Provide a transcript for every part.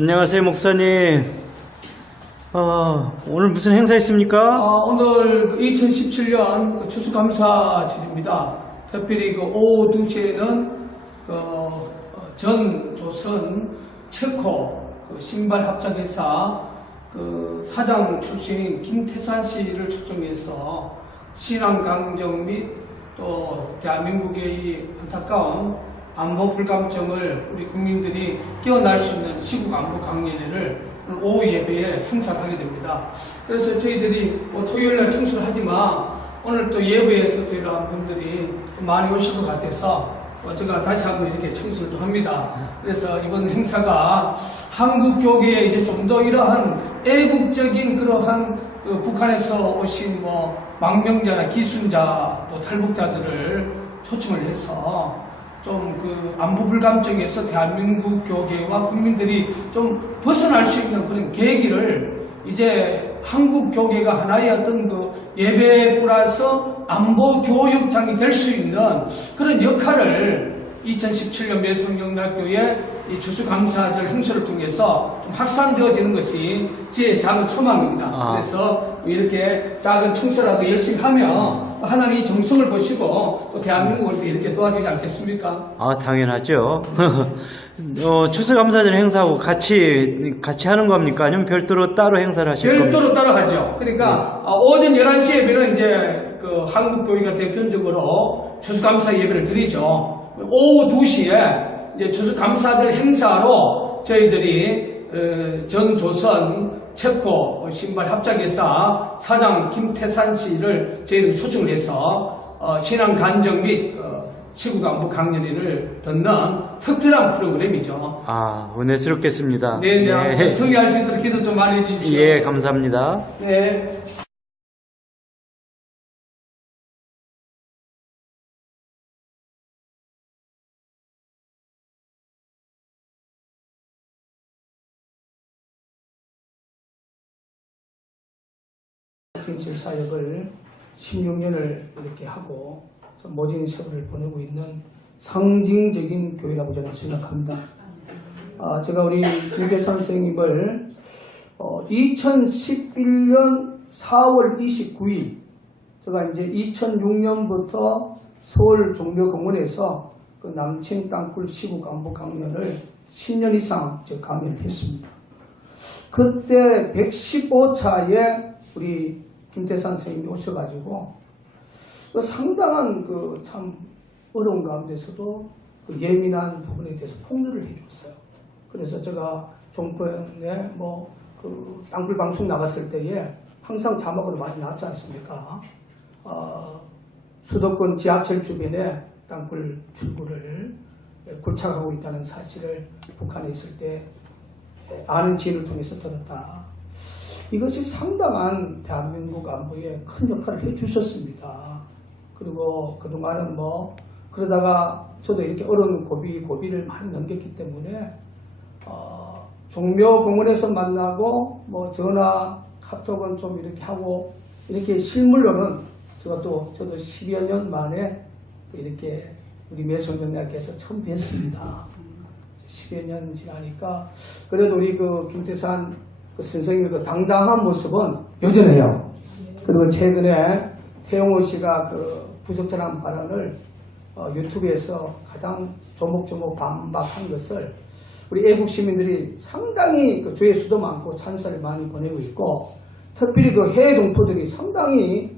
안녕하세요, 목사님. 오늘 무슨 행사 있습니까? 오늘 2017년 추수감사절입니다. 특별히 오후 2시에는 전 조선 체코 신발 합작회사 사장 출신인 김태산 씨를 초청해서 신앙 강정 및 또 대한민국의 이 안타까운 안보 불감증을 우리 국민들이 깨어날 수 있는 시국 안보 강연회를 오늘 오후 예배에 행사를 하게 됩니다. 그래서 저희들이 토요일날 청소를 하지만 오늘 또 예배에서 또 이러한 분들이 많이 오실 것 같아서 제가 다시 한번 이렇게 청소를 또 합니다. 그래서 이번 행사가 한국 교계에 이제 좀 더 이러한 애국적인 그러한 북한에서 오신 망명자나 기순자 또 탈북자들을 초청을 해서 좀 안보 불감증에서 대한민국 교계와 국민들이 좀 벗어날 수 있는 그런 계기를 이제 한국 교계가 하나의 어떤 예배 플러스 안보 교육장이 될 수 있는 그런 역할을 2017년 매성영락교회 이 추수감사절 행사를 통해서 좀 확산되어지는 것이 제 작은 소망입니다. 그래서 이렇게 작은 청소라도 열심히 하면 하나님이 정성을 보시고 또 대한민국을 또 이렇게 도와주지 않겠습니까? 당연하죠. 추수감사절 행사하고 같이 하는 겁니까? 아니면 별도로 따로 행사를 하실 겁니까? 별도로 따로 하죠. 그러니까 오전 11시 예배는 이제 한국교회가 대표적으로 추수감사 예배를 드리죠. 오후 2시에 이제 추수감사절 행사로 저희들이 전 조선 체코 신발 합작회사 사장 김태산 씨를 저희들이 초청을 해서 신앙 간증 및 시국안보 강연회를 듣는 특별한 프로그램이죠. 은혜스럽겠습니다. 네. 승리할 수 있도록 기도 좀 많이 해주십시오. 예, 감사합니다. 네. 진실 사역을 16년을 이렇게 하고 모진 세월을 보내고 있는 상징적인 교회라고 저는 생각합니다. 제가 우리 김계산 선생님을 2011년 4월 29일 제가 이제 2006년부터 서울 종묘공원에서 남친 땅굴 시국 안보 강연을 10년 이상 제가 강연을 했습니다. 그때 115차에 우리 김태산 선생님이 오셔가지고 상당한 참 어려운 가운데서도 예민한 부분에 대해서 폭로를 해줬어요. 그래서 제가 종편에 땅굴 방송 나갔을 때에 항상 자막으로 많이 나왔지 않습니까? 수도권 지하철 주변에 땅굴 출구를 굴착하고 있다는 사실을 북한에 있을 때 아는 지인을 통해서 들었다. 이것이 상당한 대한민국 안보에 큰 역할을 해주셨습니다. 그리고 그동안은 그러다가 저도 이렇게 어려운 고비를 많이 넘겼기 때문에 종묘공원에서 만나고 전화 카톡은 좀 이렇게 하고 이렇게 실물로는 저도 10여 년 만에 또 이렇게 우리 매성영락에서 처음 뵀습니다. 10여 년 지나니까 그래도 우리 김태산 선생님의 당당한 모습은 여전해요. 그리고 최근에 태용호 씨가 부적절한 발언을 유튜브에서 가장 조목조목 반박한 것을 우리 애국 시민들이 상당히 조회수도 많고 찬사를 많이 보내고 있고 특별히 해외 동포들이 상당히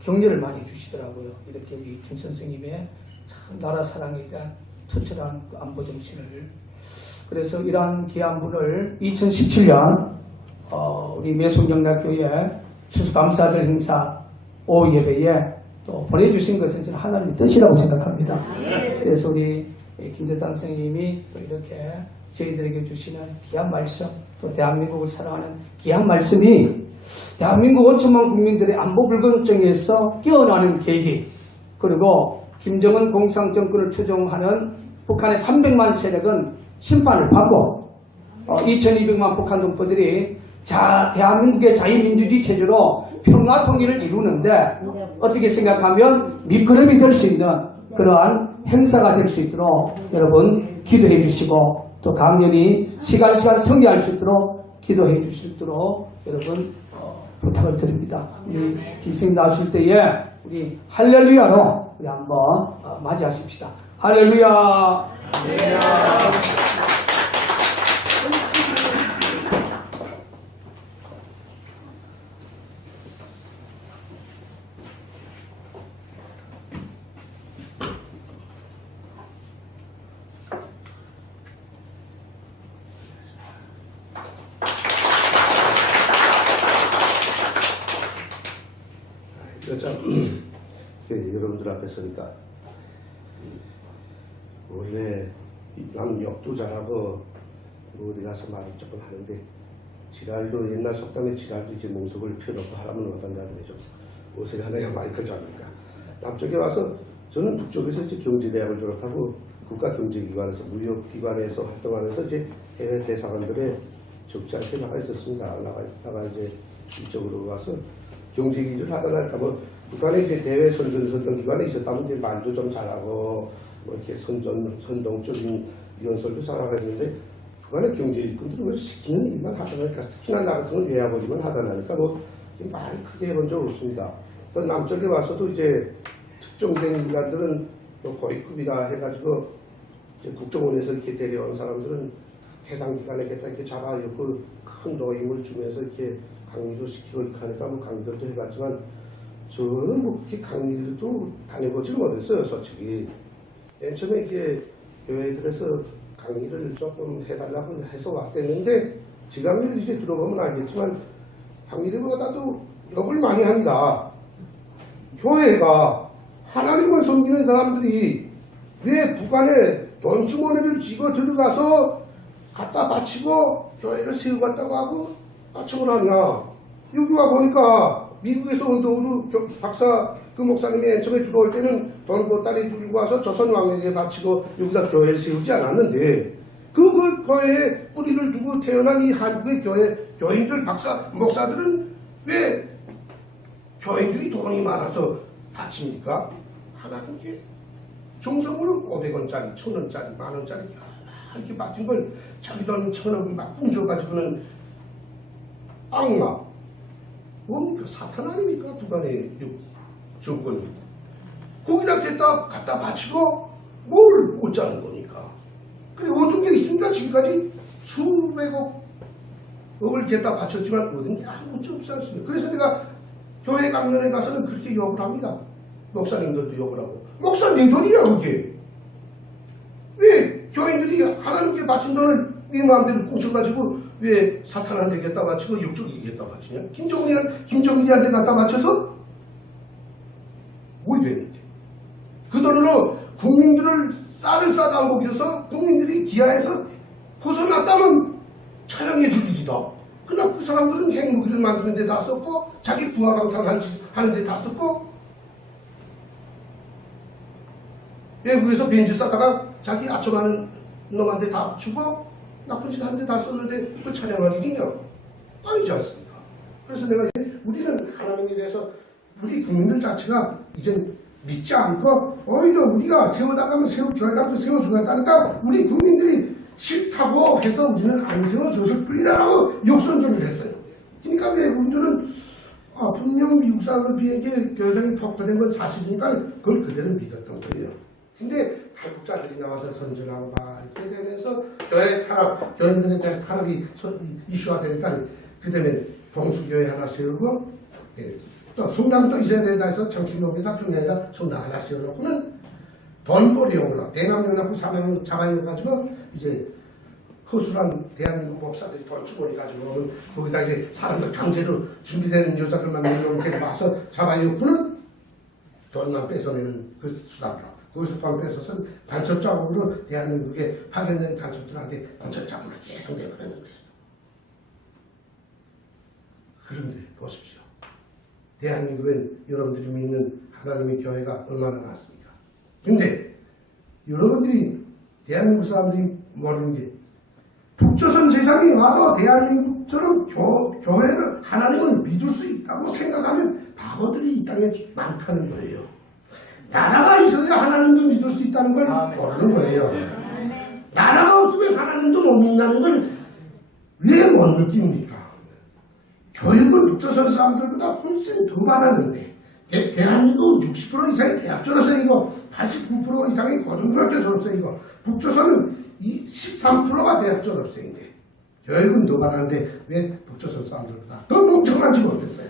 격려를 많이 해주시더라고요. 이렇게 우리 김 선생님의 참 나라 사랑에 대한 투철한 안보 정신을. 그래서 이러한 귀한 분을 2017년 우리 매송영락교회 추수감사절 행사 오후 예배에 또 보내주신 것은 저는 하나님의 뜻이라고 생각합니다. 그래서 우리 김재찬 선생님이 또 이렇게 저희들에게 주시는 귀한 말씀, 또 대한민국을 사랑하는 귀한 말씀이 대한민국 5천만 국민들의 안보 불감증에서 깨어나는 계기, 그리고 김정은 공산정권을 추종하는 북한의 300만 세력은 심판을 받고 2200만 북한 동포들이 대한민국의 자유민주주의 체제로 평화 통일을 이루는데 어떻게 생각하면 밑거름이 될 수 있는 그러한 행사가 될 수 있도록 여러분 기도해 주시고 또 강렬히 시간 성리할 수 있도록 기도해 주실 수 있도록 여러분 부탁을 드립니다. 우리 김승 나오실 때에 우리 할렐루야로 우리 한번 맞이하십시다. 할렐루야. 참 여러분들 앞에 서니까 원래 남 욕도 잘하고 어디 가서 말을 조금 하는데 지랄도 옛날 속담에 지랄도 이제 몽속을 펴놓고 하라면 어떤다는 좀 어색하네요. 마이클 잡니까 남쪽에 와서 저는 북쪽에서 이제 경제대학을 졸업하고 국가경제기관에서 무역기관에서 활동하면서 이제 해외 대사관들의 적지 않게 나가 있었습니다. 나가 이제 이쪽으로 와서 경제기를 하다가 뭐 북한에 이제 대외 선전 기관에 있었다면 이제 말도 좀 잘하고 뭐 이렇게 선동적인 연설도 잘하고 했는데 북한의 경제 일꾼들은 왜 시키는 일만 하다 보니까 특히나 나 같은 건 외화보기만 하다 보니까 뭐 말을 크게 해본 적 없습니다. 또 남쪽에 와서도 이제 특정된 인간들은 뭐 고위급이라 해가지고 이제 국정원에서 이렇게 데려온 사람들은 해당 기관에 이렇게 잡아놓고 큰 노임을 주면서 이렇게 강의도 시키고 이렇게 하니까 뭐 강의들도 해봤지만 저는 뭐 그렇게 강의도 다녀보지 못했어요, 솔직히. 맨 처음에 이렇게 교회들에서 강의를 조금 해달라고 해서 왔댔는데 지금은 이제 들어보면 알겠지만 강의들보다도 욕을 많이 합니다. 교회가 하나님을 섬기는 사람들이 왜 북한에 돈주머니를 쥐고 들어가서 갖다 바치고 교회를 세우겠다고 하고 아첨을 하냐. 여기 와 보니까 미국에서 온 도우루 박사 그 목사님이 맨 처음에 들어올 때는 돈 보따리 들고 와서 조선 왕에게 바치고 여기다 교회를 세우지 않았는데 그 교회에 뿌리를 두고 태어난 이 한국의 교인들 박사 목사들은 왜 교인들이 돈이 많아서 바칩니까? 하나님께 정성으로 500원짜리, 1000원짜리, 만원짜리 이렇게 바친 걸 자기 돈 1000원 막 뿜져가지고는 악마 뭡니까? 사탄 아닙니까? 북한의 정권이 거기다 갖다 바치고 뭘 못자는 거니까. 그래 어떤 게 있습니까? 지금까지 수백억을 갖다 바쳤지만 어딘지 아무것도 없지 않습니까? 그래서 내가 교회 강연에 가서는 그렇게 욕을 합니다. 목사님들도 욕을 하고 목사님 돈이야 그게. 왜 교인들이 하나님께 바친 돈을 네 마음대로 꽁쳐가지고 왜 사탄한테 갖다 바치고 육족이 갖다 바치냐? 김정일이한테 갖다 바쳐서 뭐 되는데? 그 돈으로 국민들을 쌀을 싸다 먹여서 국민들이 기아에서 벗어났다면 찬양해 줄 일이다. 그러나 그 사람들은 핵무기를 만드는 데 다 썼고 자기 부하방탕 하는 데 다 썼고 외국에서 벤츠 싸다가 자기 아첨하는 놈한테 다 주고 나쁜 짓 하는 데 다 썼는데 그 찬양할 일이냐? 아니지 않습니까? 그래서 내가 우리는 하나님에 대해서 우리 국민들 자체가 이젠 믿지 않고 오히려 우리가 세워나가면 교회당도 세워주겠다니까 우리 국민들이 싫다고 해서 우리는 안 세워줬을 뿐이라고 욕선전을 했어요. 그러니까 외국인들은 분명 미국 사람들에게 교회당이 폭파된 건 사실이니까 그걸 그대로 믿었던 거예요. 근데 탈북자들이 나와서 선전하고 막 이렇게 되면서 교회 탄압, 교인들에 대한 탄압이 이슈화 되니까 그 다음에 봉수교회 하나 세우고 또 성당도 있어야 된다 해서 정치동에다 평양에다 성당 하나 세워놓고는 돈벌이용으로 대남연합국 사명을 잡아내가지고 이제 허술한 대한민국 목사들이 돈주머니 가지고 오면 거기다 이제 사람들 강제로 준비되는 여자들만 이렇게 와서 잡아내고는 돈만 뺏어내는 그 수단으로 거기서 돈 뺏어서 간첩 자금으로 대한민국에 파견된 간첩들한테 간첩 자금을 계속 내보내는 거예요. 그런데 보십시오. 대한민국엔 여러분들이 믿는 하나님의 교회가 얼마나 많습니까? 근데 여러분들이 대한민국 사람들이 모르는 게 북조선 세상이 와도 대한민국처럼 교회를 하나님을 믿을 수 있다고 생각하면 바보들이 이 땅에 많다는 거예요. 나라가 있어야 하나님도 믿을 수 있다는 걸 모르는 거예요. 나라가 없으면 하나님도 못 믿는다는 걸 왜 못 느낍니까? 교육은 북조선 사람들보다 훨씬 더 많았는데 대한민국 60% 이상이 대학 졸업생이고 89% 이상이 고등학교 졸업생이고 북조선은 13%가 대학 졸업생인데 교육은 더 많았는데 왜 북조선 사람들보다 더 멍청한지 모르겠어요.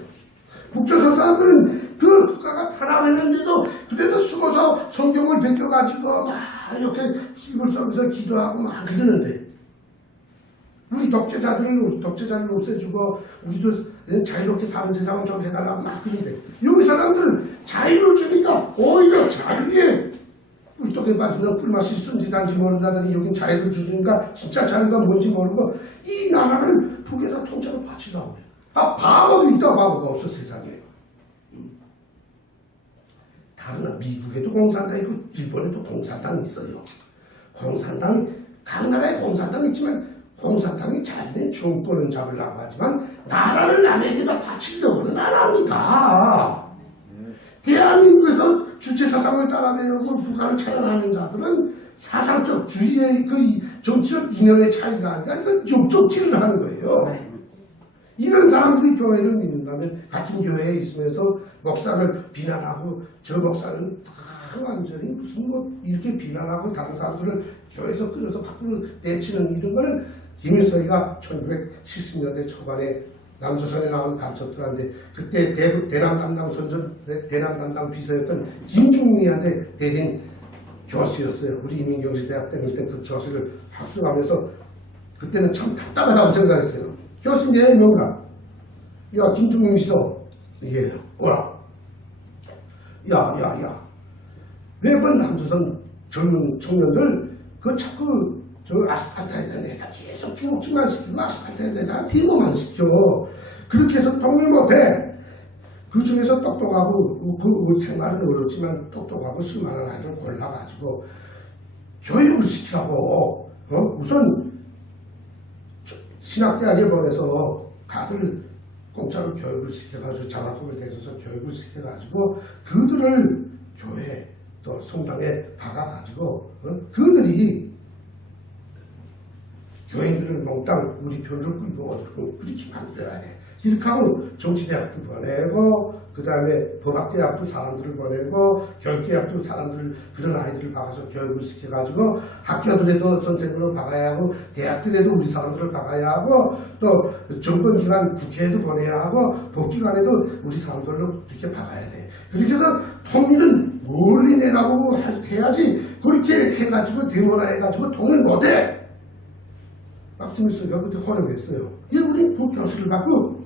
북조선 사람들은 그 국가가 타락했는데도 그래도 숨어서 성경을 베껴가지고 막 이렇게 입을 썩여서 기도하고 막 그러는데 우리 독재자들을 없애주고 우리도 자유롭게 사는 세상을 좀 해달라고 막 그러는데 여기 사람들은 자유를 주니까 오히려 자유에 꿀떡에 빠지는 꿀맛이 순진한지 모른다더니 여긴 자유를 주니까 진짜 자유가 뭔지 모르고 이 나라를 북에다 통째로 바치라고 해요. 바보도 있다 바보가 없어 세상에. 다른 미국에도 공산당이 있고 일본에도 공산당이 있어요. 공산당 각 나라에 공산당이 있지만 공산당이 자기네 정권을 잡으려고 하지만 나라를 남에게다 바치려고는 안 합니다. 대한민국에서 주체사상을 따라내고 북한을 차별하는 자들은 사상적 주의의 그 정치적 이념의 차이가 아니라 이건 욕적질을 하는 거예요. 이런 사람들이 교회를 믿는다면 같은 교회에 있으면서 목사를 비난하고 저 목사는 다 완전히 무슨 뭐 이렇게 비난하고 다른 사람들을 교회에서 끌어서 밖으로 내치는 이런 거는 김일성이가 1970년대 초반에 남조선에 나온 간첩들한테 그때 대남 담당 비서였던 김중미한테 내린 교수였어요. 우리 이민경시대학 때는 그 교수를 학습하면서 그때는 참 답답하다고 생각했어요. 교수님 내 명가 야 김중미 비서 예 오라 야야야 매번 남조선 젊은 청년들 그 자꾸 저 아스팔트에다 계속 주먹질만 시키고 아스팔트에다 디모만 시켜. 그렇게 해서 통일 못해. 그 중에서 똑똑하고 그 생활은 어렵지만 똑똑하고 수많은 아이들 골라가지고 교육을 시키라고. 우선 신학대학에 보내서 다들 공짜로 교육을 시켜가지고 장학금을 대줘서 교육을 시켜가지고 그들을 교회 또 성당에 박아가지고 그들이 교인들을 몽땅 우리 편으로 끌고 어디로 그렇게 만들어야 돼. 이렇게 하고 정치대학도 보내고 그 다음에 법학대학도 사람들을 보내고 교육대학도 사람들을 그런 아이들을 박아서 교육을 시켜가지고 학교들에도 선생님을 박아야 하고 대학들에도 우리 사람들을 박아야 하고 또 정권기관 국회에도 보내야 하고 법기관에도 우리 사람들을 이렇게 박아야 돼. 그렇게 해서 통일은 멀리 내다보고 해야지 그렇게 해가지고 데모나 해가지고 통일 못해. 박지민씨가 그때 허락했어요. 예, 우리 교수를 받고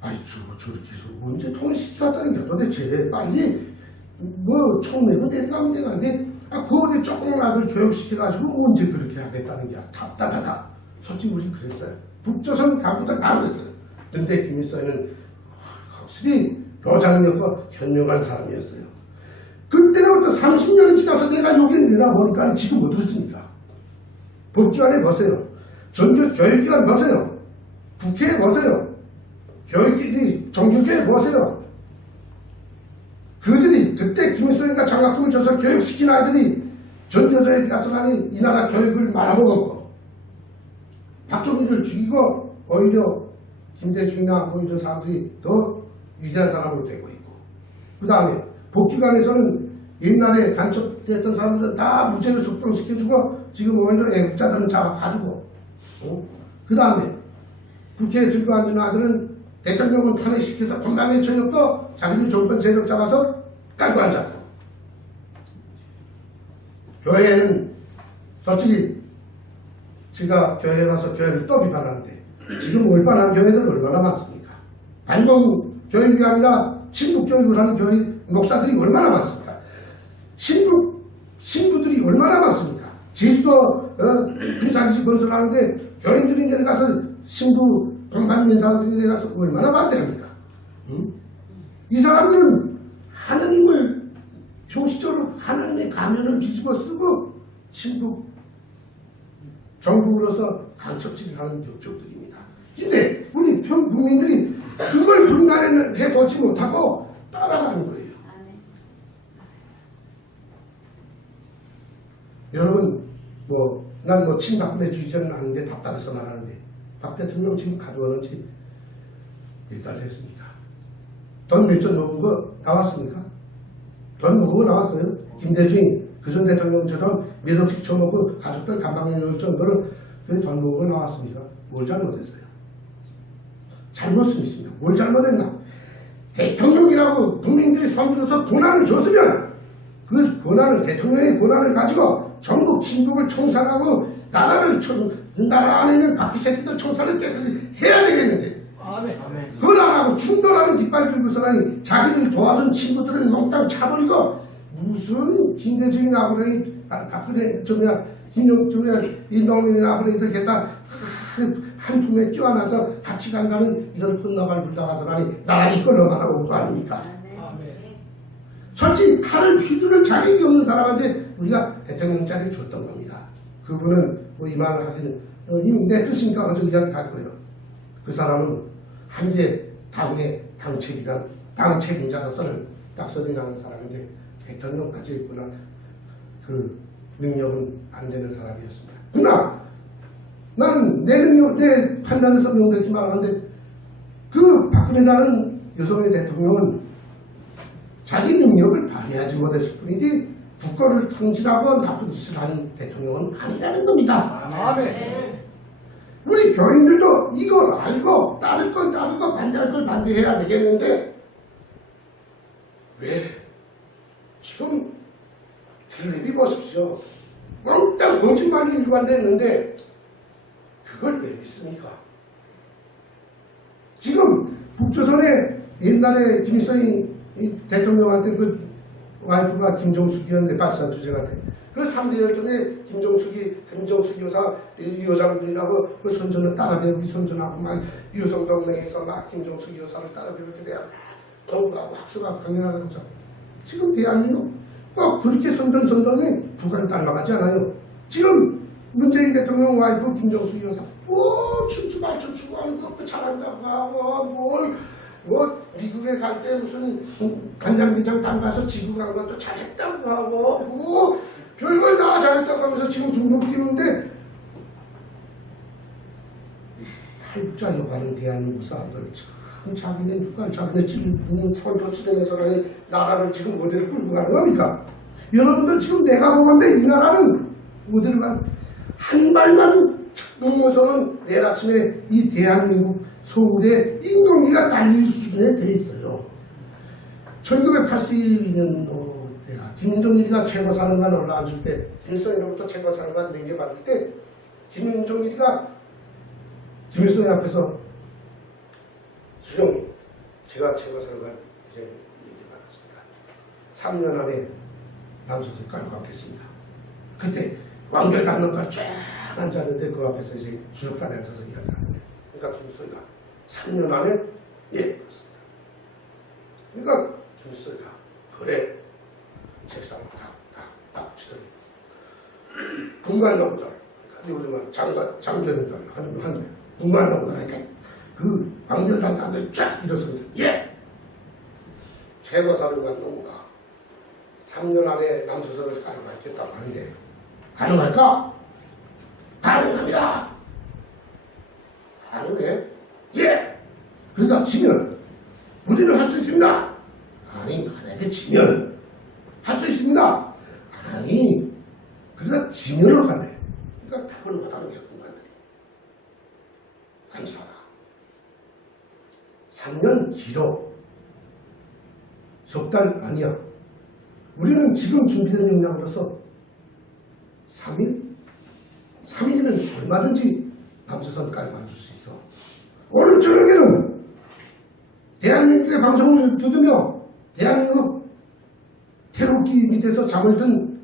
아이 저렇게 해서 언제 통일시켰다는 게 도대체 빨리 뭐 총내로 내려가면 되는데 그거를 조그만 아들 교육시켜가지고 언제 그렇게 하겠다는 게 답답하다. 솔직히 우리 그랬어요. 북조선 가부터 다 그랬어요. 근데 김일성은 확실히 로장이었고 현명한 사람이었어요. 그때로부터 30년이 지나서 내가 여기 내려보니까 지금 어떻습니까? 법기관에 보세요. 교육기관 보세요. 국회에 보세요. 종교계에 보세요. 그들이 그때 김일성이가 장학금을 줘서 교육시킨 아이들이 전교조에 가서는 이 나라 교육을 말아먹었고 박정희를 죽이고 오히려 김대중이나 뭐 이런 사람들이 더 위대한 사람으로 되고 있고 그 다음에 복지관에서는 옛날에 간첩됐던 사람들은 다 무죄를 석방시켜주고 지금 오히려 애국자들은 잡아가지고 그 다음에 국회에 들고 앉은 아들은 대통령을 탄핵시켜서 건방에 쳐였고 자기들 정권 세력 잡아서 깔고 앉았고 교회는 솔직히 제가 교회에 와서 교회를 또 비판하는데 지금 올바른 교회들 얼마나 많습니까? 반동 교육이 아니라 신국 교육을 하는 교회 목사들이 얼마나 많습니까? 신부들이 얼마나 많습니까? 제주도 금산시 건설하는데 교인들이 내려가서 신부 돈 받는 사람들이 내려가서 얼마나 반대합니까? 이 사람들은 하나님을 형식적으로 하나님의 가면을 뒤집어 쓰고 신부 정부로서 간첩질을 하는 역적들입니다. 근데 우리 국민들이 그걸 분간해 보지 못하고 따라가는 거예요. 여러분 난 뭐 친박근혜 주의자는 아닌데 답답해서 말하는데 박 대통령 지금 가져오는 지 몇 달 됐습니까? 돈 몇 천 먹은 거 나왔습니까? 돈 먹은 거 나왔어요? 김대중 그전 대통령처럼 몇 억씩 쳐먹고 가족들 감방을 정도로 돈 먹은 거 나왔습니까? 뭘 잘못했어요? 잘못은 있습니다. 뭘 잘못했나? 대통령이라고 국민들이 손들어서 권한을 줬으면 그 권한을 대통령의 권한을 가지고 전국 진국을 청산하고 나라 안에 있는 바퀴 새끼들 청산을 깨끗이 해야 되겠는데 아멘. 그걸 안 하고 충돌하는 깃발 들고서라니 자기들 도와준 친구들은 몽땅 차버리고 무슨 김대중이 나버리니 박근혜 김정중이 이놈이 나버리니 게다 한 품에 끼워놔서 같이 간다는 이런 헛나발 불다가서라니 나라 이끌러 가라고 온 거 아닙니까? 아멘. 솔직히 칼을 휘두를 자격이 없는 사람한테 우리가 대통령 자리를 줬던 겁니다. 그분은 뭐 이 말을 하기는 이미 내 뜻이니까 어서 이야기 할 거예요. 그 사람은 한계 당의 당 책임자로서는 딱소리 나는 사람인데 대통령까지 있구나 그 능력은 안 되는 사람이었습니다. 그러나 나는 내 능력, 내 판단에서 명되지 말하는데 그 박근혜라는 여성의 대통령은 자기 능력을 발휘하지 못했을 뿐이지 국가를 통치하고 나쁜 짓을 하는 대통령은 아니라는 겁니다. 아멘. 우리 교인들도 이걸 알고 따를 건 따르고 반대할 건 반대해야 되겠는데 왜 지금 텔레비 보십시오. 몽땅 거짓말이 일관됐는데 그걸 왜 믿습니까? 지금 북조선에 옛날에 김일성이 대통령한테 그 와이프가 김정숙이었는데 박사 주제한테 그 3대 열전에 김정숙 여사 이 여장들이라고 그 선전을 따라 배우기 선전하고 막 유성동맹에서 막 김정숙 여사를 따라 배울 때 내가 공부하고 학습하고 강연하는 거죠. 지금 대한민국 꼭 그렇게 선전선동에 북한 닮아가지 않아요. 지금 문재인 대통령 와이프 김정숙 여사 춤추고 춤추고 하는 거 잘한다고 하고 뭐 미국에 갈 때 무슨 간장게장 담가서 지구 간 것도 잘했다고 하고 뭐 별걸 다 잘했다고 하면서 지금 중국 뛰는데 탈북자 여가는 대한민국 사람들 참 자기네 누가 자기네 손으로 치르면서라는 나라를 지금 어디를 끌고 가는 겁니까? 여러분들 지금 내가 보건데 이 나라는 어디를 한 발만 넘어서는 내일 아침에 이 대한민국 서울에 인건비가 날릴 수준에 돼 있어요. 1982년도 때가 김정일이가 최고사령관 올라앉을 때 김일성으로부터 최고사령관 넘겨받을 때 김정일이가 김일성이 앞에서 수령님 제가 최고사령관 이제 넘겨받았습니다. 3년 안에 남소설 깔고 갖겠습니다. 그때 왕별 강론가 쫙 앉았는데 그 앞에서 이제 주석단에 앉아서 이야기를 하는데 그러니까 김일성이가 3년 안에 예 그렇습니다. 그러니까 김일성이가 그래 책상을 탁탁탁 치더니 분간노무들 그러니까 우리만 장전들 하는 거예요. 분간노무들 이렇게 그 왕별단장들 쫙 일어서는 예 최고사령관 노무가 3년 안에 남소설을 가능하겠다고 하는데 가능할까? 가능합니다. 가능해? 예! 그러니까 지면 우리는 할 수 있습니다. 아니 만약에 지면 할 수 있습니다. 아니 그러니까 지면을 가네. 그러니까 답을 못하는 격분관들이 안 살아. 3년 길어. 석 달 아니야. 우리는 지금 준비된 역량으로서 3일? 3일이면 얼마든지 남조선까지 만들 수 있어. 오늘 저녁에는 대한민국의 방송을 들으며 대한민국 태극기 밑에서 잠을 든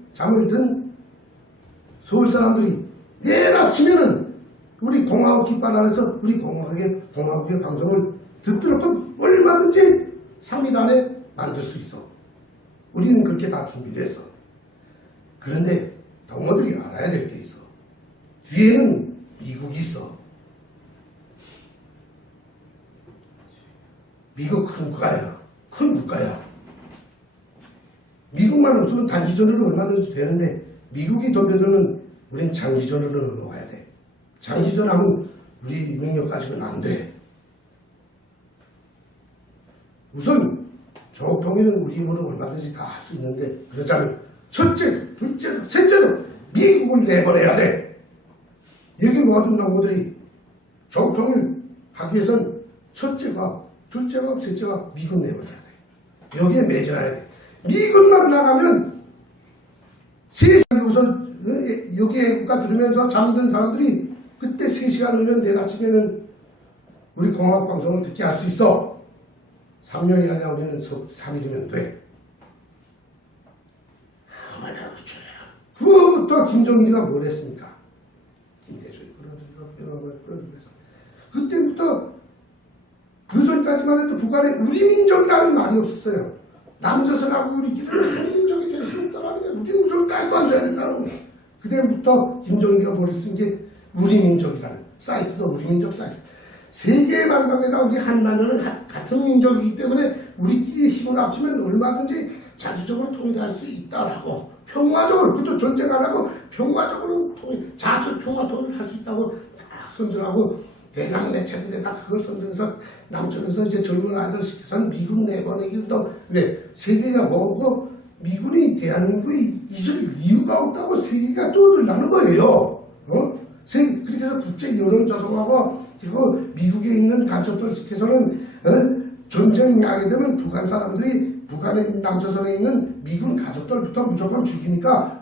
서울 사람들이 내일 아침에는 우리 공화국 깃발 안에서 우리 공화국의 방송을 듣도록 얼마든지 3일 안에 만들 수 있어. 우리는 그렇게 다 준비를 했어. 그런데 동무들이 알아야 될 게 있어. 뒤에는 미국이 있어. 미국 큰 국가야. 미국만 없으면 단기전으로 얼마든지 되는데 미국이 덤벼드는 우린 장기전으로 넘어가야 돼. 장기전 하면 우리 능력 가지고는 안 돼. 우선 조통일은 우리 힘으로 얼마든지 다 할 수 있는데 그렇다면 첫째로, 둘째로, 셋째로 미국을 내보내야 돼. 여기 모든 놈들이 조통일 하기 위해선 첫째가, 둘째가, 셋째가 미국 내보내야 돼. 여기에 매진해야 돼. 미국만 나가면 세상에 우선 여기 애국가 들으면서 잠든 사람들이 그때 3시간 후면 내일 아침에는 우리 공학방송을 듣게 할 수 있어. 3년이 아니라 우리는 3일이면 돼. 그거부터 김정일이가 뭘 했습니까? 김대중이 끌어들여서 그때부터 그 전까지만 해도 북한에 우리 민족이라는 말이 없었어요. 남조선하고 우리끼리는 한 민족이 될 수 없다라는 게 우리는 무슨 깔도 안 줘야 된다는 거예요. 그때부터 김정일이가 머리 쓴 게 우리 민족이라는 사이트도 우리 민족 사이트. 세계의 만방에다 우리 한반도는 같은 민족이기 때문에 우리끼리 힘을 합치면 얼마든지 자주적으로 통일할 수 있다라고 평화적으로 그것도 전쟁 안 하고 평화적으로 자주 평화 통일할 수 있다고 딱 선전하고 대남 매체들에다 그걸 선전해서 남쪽에서 이제 젊은 아이들 시켜서는 미국 내보내기도 왜 세계가 뭐고 미군이 대한민국에 있을 이유가 없다고 세계가 떠들라는 거예요. 그렇게 해서 국제 여론 조성하고 그리고 미국에 있는 간첩들 시켜서는 전쟁이 나게 되면 북한 사람들이 북한에 남조선에 있는 미군 가족들부터 무조건 죽이니까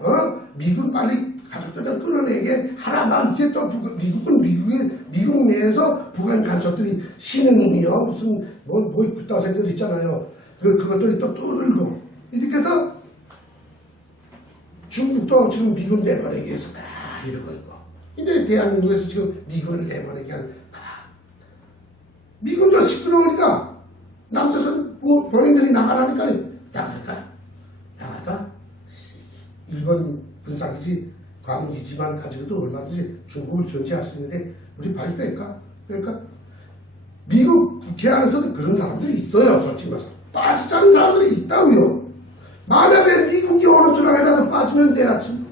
미군 빨리 가족들을 끌어내게 하라만 이게 또 미국은 미국 내에서 북한 간첩들이 신흥이요 무슨 뭐 그따새들 있잖아요. 그것들이 또 떠들고 이렇게 해서 중국도 지금 미군 내보내기 위해서 이러고 있고 근데 대한민국에서 지금 미군을 내보내기 한 미군도 시끄러우니까 남조선 본인들이 나가라니까 나갈까? 일본 군사기지 광기지만 가지고도 얼마든지 중국을 견제할 수 있는데 우리 발이 뺄까? 미국 국회 안에서도 그런 사람들이 있어요. 솔직히 말해서 빠지자는 사람들이 있다고요. 만약에 미국이 어느 주랑에라도 빠지면 내일 아침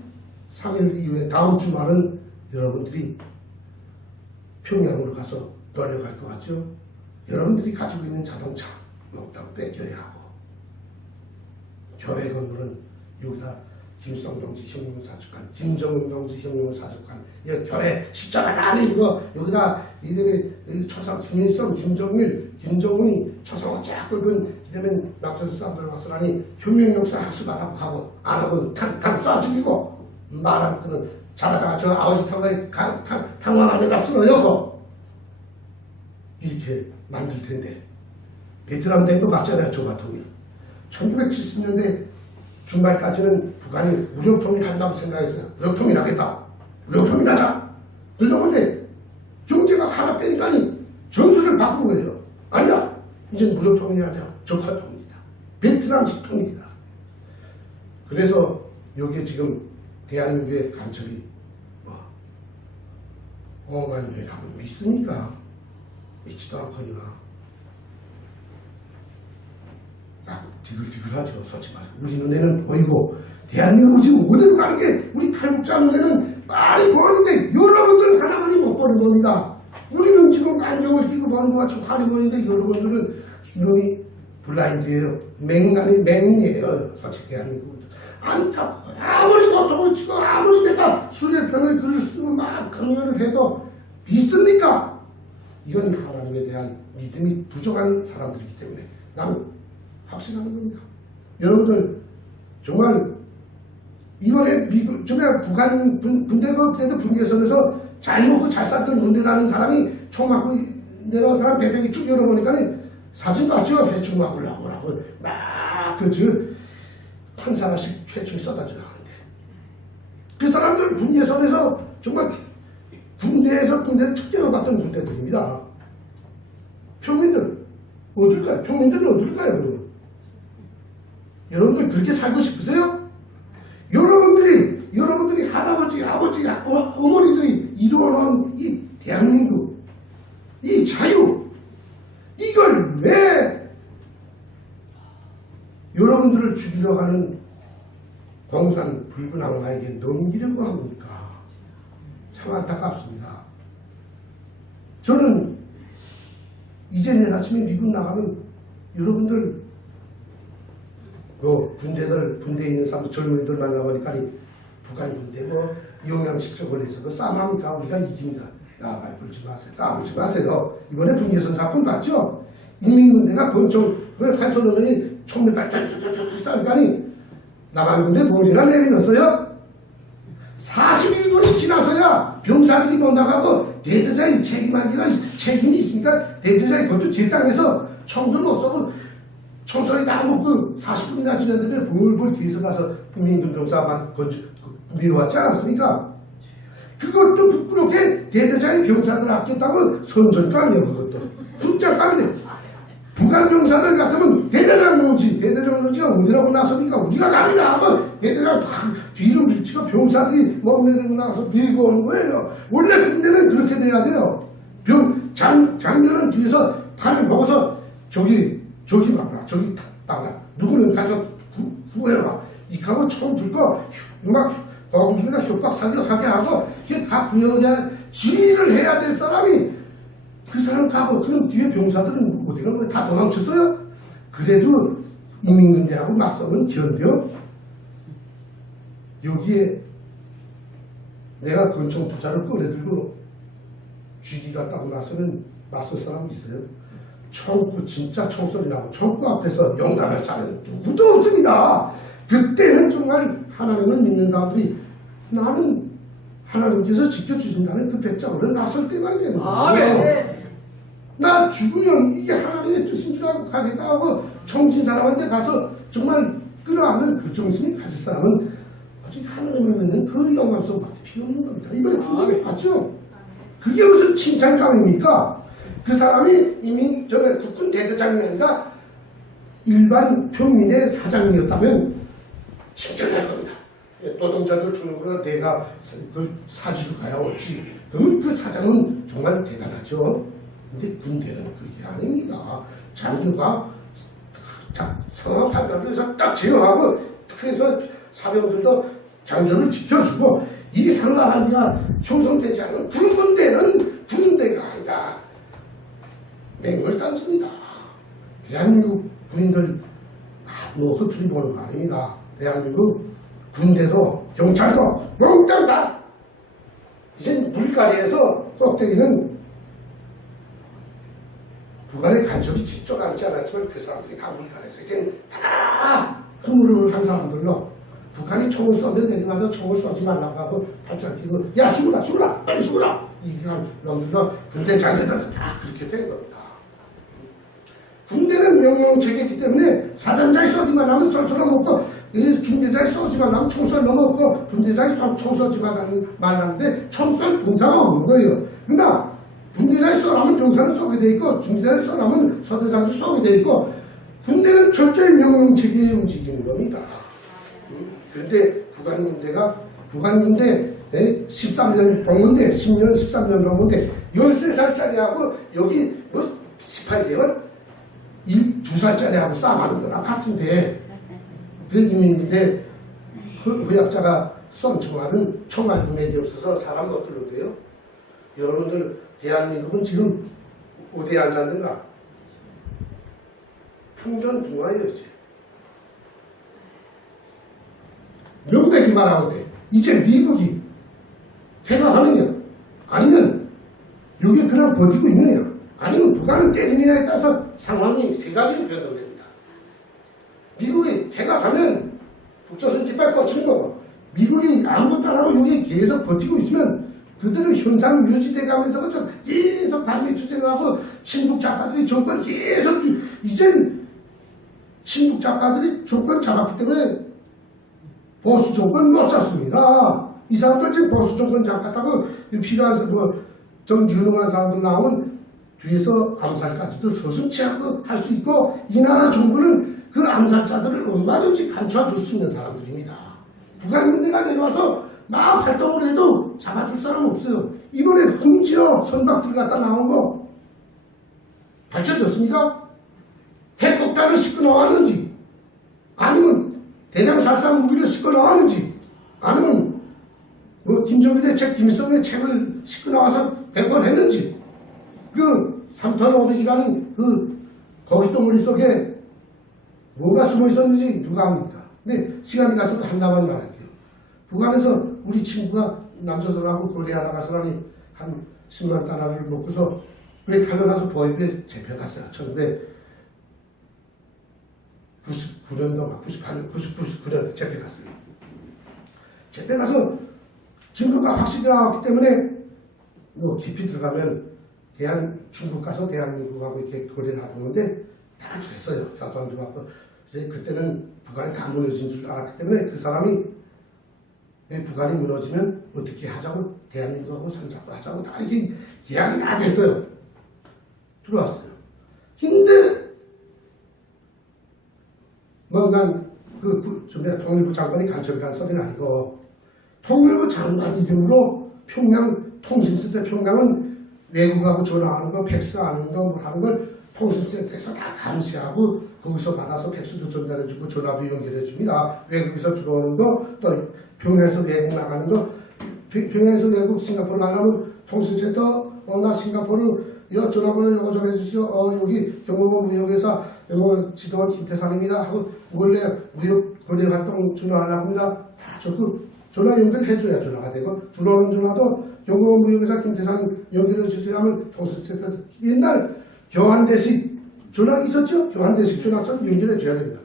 3일 이후에 다음 주말은 여러분들이 평양으로 가서 떨려갈 것 같죠? 여러분들이 가지고 있는 자동차 없다고 뺏겨야 하고 교회 건물은 여기다 김일성 동지 혁명사주관, 김정은 동지 혁명사주관, 교회 십자가 안에 이거 여기다 이들이 초상 김일성, 김정일, 김정은이 초상화 쫙 긁은 이러면 남조선 사람들 와서라니 혁명역사 학습하라고 하고 안 하고 탕 쏴 죽이고 말하면 그는 자다가 저 아버지 탕왕 안에다 쓸어여고 이렇게 만들 텐데 베트남 된 거 맞잖아요. 조가통일 1970년대 중반까지는 북한이 무력통일한다고 생각했어요. 무력통일하겠다. 무력통일하자. 그러는데 경제가 하락되니까 정수를 바꾼 거예요. 아니야. 이제 무력통일이 아니라 적화통일이다. 베트남식 통일이다. 그래서 여기에 지금 대한민국의 간첩이 어마어마하면 믿습니까? 믿지도 않거니와 디글디글하죠. 솔직히 말해. 우리 눈에는 보이고 대한민국 지금 어디로 가는 게 우리 탈북자 눈에는 많이 보이는데 여러분들은 하나만이 못 보는 겁니다. 우리는 지금 안경을 끼고 보는 것 같이 화려히 보이는데 여러분들은 눈이 블라인드예요. 맹이에요. 솔직히 대한민국은 아무리 고통을 치고 아무리 내가 술의 병을 글을 쓰고 막 강연을 해도 믿습니까? 이런 하나님에 대한 믿음이 부족한 사람들이기 때문에 나는 확신하는 겁니다. 여러분들 정말 이번에 미국 정말 북한 군대가 그래도 분계선에서 잘 먹고 잘 살던 군대라는 사람이 총 맞고 내려온 사람 배경이 쭉 열어보니까 사진 봤죠? 배추 막으려고 막 판사라씩 회충 쏟아져 나가는데 그 사람들 분계선에서 정말 군대를 척결받던 군대들입니다. 평민들 어딜까요? 평민들은 어딜까요? 여러분들 그렇게 살고 싶으세요? 여러분들이 할아버지, 아버지, 어머니들이 이루어놓은 이 대한민국, 이 자유, 이걸 왜 여러분들을 죽이려 하는 공산 불군 악마에게 넘기려고 합니까? 참 안타깝습니다. 저는 이제 내일 아침에 미국 나가면 여러분들 군대에 있는 사람 젊은이들 만나보니까 북한 군대 영양실적을 해서 싸움하니까 우리가 이깁니다. 야, 말 걸지 마세요. 까불지 마세요. 이번에 북예선 사건 봤죠? 인민군대가 권총 한손으로니 총을 쏴니까니 남한 군대 머리나 내밀었어요. 41분이 지나서야 병사들이 못 나가고 대대장이 책임이 있으니까 대대장이 그것도 제 땅에서 총도 못 쏘고 총소리 다 먹고 40분이나 지났는데 볼볼 뒤에서 가서 국민군 병사 밀어왔지 않았습니까? 그것도 부끄럽게 대대장이 병사들 아꼈다고 선전감이에요. 그것도 숫자감이네. 북한 병사들 같으면 대대장 오지. 대대장 오지가 어디라고 나섭니까? 우리가 갑니다 하고 대대장 뒤로 밀치고 병사들이 먹내들고 나가서 밀고 오는 거예요. 원래 군대는 그렇게 돼야 돼요. 장면은 뒤에서 팔을 먹어서 저기 봐라. 저기 따라. 누구는 가서 구해라. 이하고 총 들고 막 거기다 협박 사격하게 하고 이게 다 구해오냐 지휘를 해야 될 사람이 그 사람 가고 그럼 뒤에 병사들은 어디 가면 다 도망쳤어요? 그래도 인민군대하고 맞서는 견뎌. 여기에 내가 권총 투자를 꺼내들고 쥐기 갔다고 나서는 맞설 사람 있어요? 총구 진짜 총소리 나고 총구 앞에서 영감을 차는 누구도 없습니다. 그때는 정말 하나님을 믿는 사람들이 나는 하나님께서 지켜주신다는 그 백작으로 나설 때만 되는 거예요. 나 죽으면 이게 하나님의 뜻인 줄 알고 가겠다 하고 청진 사람한테 가서 정말 끌어안는 그 정신이 가질 사람은 아직 하나님을 믿는 그 영감성밖에 필요 없는 겁니다. 이번에 분명히 봤죠? 그게 무슨 칭찬감입니까? 그 사람이 이미 저는 국군 대대장이 아니라 일반 평민의 사장이었다면 칭찬할 겁니다. 노동자들 주는 거나 내가 그 사지로 가야 옳지. 그러면 그 사장은 정말 대단하죠. 근데 군대는 그게 아닙니다. 장교가 상황 판단해서 딱 제어하고 그래서 사병들도 장교를 지켜주고 이 상황이 형성되지 않은 군대는 군대가 아니다. 맹물 딴집니다. 대한민국 군인들 뭐 허투리 보는 거 아닙니다. 대한민국 군대도 경찰도 몽땅 다 이제 물가리에서 꼭대기는 북한의 간첩이 직접 앉지 않았지만 그 사람들이 다 물가리에서 이제 다 흐물흐물 한 사람들로 북한이 총을 쏘면 내리마다 총을 쏘지 말라고 하고 발짝 끼고 야 죽으라 빨리 죽으라 이렇게 한 놈들로 군대 장교들은 다 그렇게 된 겁니다. 군대는 명령체계이기 때문에 사단장이 쏘기만 하면 쏠쏠한 먹고 중대장이 쏘지만 하면 총쏠 넘어없고 분대장이 총 쏘지만 말하는데 총쏠 공사가 없는 거예요. 그러나 분대장이 쏘라면 병사는 쏘게 돼 있고 중대장이 쏘라면 서대장도 쏘게 돼 있고 군대는 철저히 명령체계에 움직이는 겁니다. 그런데 북한 군대 13년 병문대 10년 13년 병문대 13살짜리하고 여기 18개월 2살짜리하고 싸움하는 거랑 같은데 그 인민군대 의학자가 쏜 총알은 총알 구매이 없어서 사람 못 들는데요. 여러분들 대한민국은 지금 어디에 앉았는가? 풍전등화예요. 이제 명백히 말하건대 이제 미국이 퇴각하느냐 아니면 여기 그냥 버티고 있느냐 아니면 북한은 때리느냐에 따라서 상황이 세 가지로 변동됩니다. 미국이 퇴각하면 북조선 깃발 꽂히는 거고 미국이 아무것도 안 하고 여기 계속 버티고 있으면 그들은 현상 유지돼 가면서 계속 반미 투쟁하고 친북 작가들이 정권 계속 이젠 친북 작가들이 정권 잡았기 때문에 보수 정권 못 잡습니다. 이 사람들 지금 보수 정권 잡았다고 필요한 좀 유능한 사람들 나오면 뒤에서 암살까지도 서슴지 않고 할 수 있고 이 나라 정부는 그 암살자들을 얼마든지 감춰줄 수 있는 사람들입니다. 북한 군대가 내려와서 막 활동을 해도 잡아줄 사람 없어요. 이번에 홍진호 선박들 갖다 나온 거 밝혀졌습니까? 핵폭탄을 싣고 나왔는지 아니면 대량 살상 무기를 싣고 나왔는지 아니면 뭐 김정일의 책, 김일성의 책을 싣고 나와서 100번 했는지 그 3턴 500이라는 그 거기덩어리 속에 뭐가 숨어 있었는지 누가 압니까? 근데 시간이 가서 한나만 말할게요. 북한에서 우리 친구가 남조선하고 고려하다 가서라니 한 10만 달러를 먹고서 왜 달려가서 보이비에 잡혀갔어요. 1999년도가 98년, 99년 잡혀갔어요. 잡혀가서 증거가 확실히 나왔기 때문에 뭐 깊이 들어가면 중국 가서 대한민국하고 이렇게 거래를 하던 건데 다 죽였어요. 사도한테 갖고 그때는 북한이 다 무너진 줄 알았기 때문에 그 사람이 북한이 무너지면 어떻게 하자고 대한민국하고 손잡고 하자고 다 이렇게 이야기 다 됐어요. 들어왔어요. 근데 뭐 난 통일부 장관이 간첩이라는 소리는 아니고 통일부 장관 이름으로 평양 통신센터 평양은 외국하고 전화하는 거, 팩스하는 거, 뭐 하는 걸 통신센터에서 다 감시하고 거기서 받아서 팩스도 전달해주고 전화도 연결해줍니다. 외국에서 들어오는 거, 또 평양에서 외국 나가는 거, 평양에서 외국 싱가포르 나가면 통신센터, 나 싱가포르 전화번호 이거 좀 해주세요. 여기 경호원 무역회사 지도원 김태산입니다. 하고 원래 무역 거래 활동 전화하려고 합니다. 다 전화 연결해줘야 전화가 되고 들어오는 전화도 경호원 무역회사 김태산 연결해주세요 하면 통신센터 옛날 교환대식 전화 있었죠? 교환대식 전화선 연결해줘야 됩니다.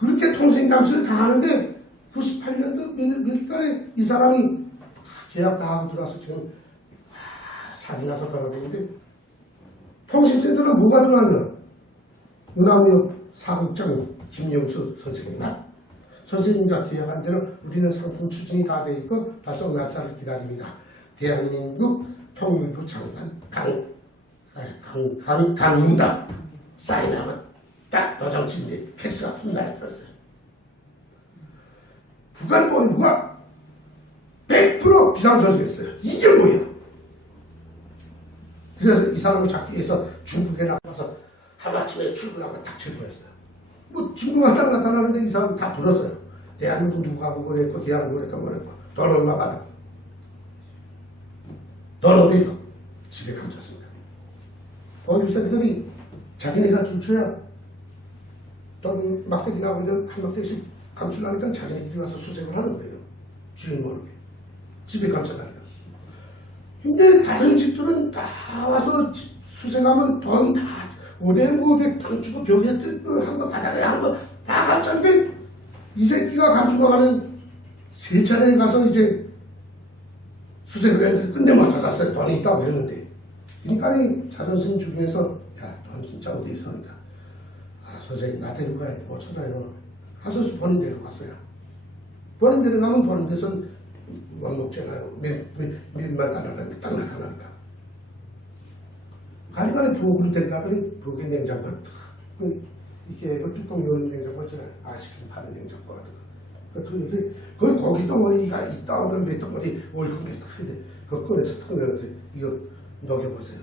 그렇게 통신감시를 다 하는데 98년도 밀가에 이 사람이 계약 다 하고 들어와서 지금 살이 나서 떨어지는데 통신센터는 뭐가 들어왔냐? 문화무역 사국장 김영수 선생님과 선생님과 계약한 대로 우리는 상품 추진이 다 돼 있고 벌써 날짜를 기다립니다. 대한민국 통일부 장관 강문다 사인하면 딱 도장친데 팩스가 훗날에 들었어요. 북한 본부가 100% 비상조직했어요. 이게 뭐야? 그래서 이 사람을 잡기 위해서 중국에 나가서 하루아침에 출근하고 딱 체포했어요. 뭐 중국가 딱 나타나는데 이 사람 다 불렀어요. 대한민국 누구하고 그랬고 계약을 그랬고 뭐랬고 돈 얼마 받아. 돈 어디 있어? 집에 감췄습니다. 보육생들이 자기네가 출처야. 돈 막대기 나오면 한 막대씩 감추려니까 자기네들이 와서 수색을 하는 거예요. 주인 모르게. 집에 감춰달라. 근데 다른 집들은 다 와서 수색하면 돈 다 500, 500 주고 벽에 뜯고 한거 바닥에 한 거 다 감췄는데 이 새끼가 감추고 가는 세 차례에 가서 이제 수색을 했는데 끝내 못 찾았어요. 돈이 있다고 했는데 인간이 자존심 중에서 야, 돈 진짜 어디 있어? 그러니까 선생님 나 데리고 가야 돼. 못 찾아요. 가서 본인 데리고 갔어요. 본인 데려가면 본인 데선 왕복제가요. 몇만 나라는 딱 나타나니까. 가니까 부엌으로 데려가더니 부엌에 냉장고를 탁 이렇게 뚜껑 열는 냉장고 있잖아요. 아시킨 파는 냉장고 같은 거. 거기 고기 덩어리가 있다 오면 몇 덩어리 얼큰 게 크대. 그거 꺼내서 탁 내는데 이거 녹여보세요.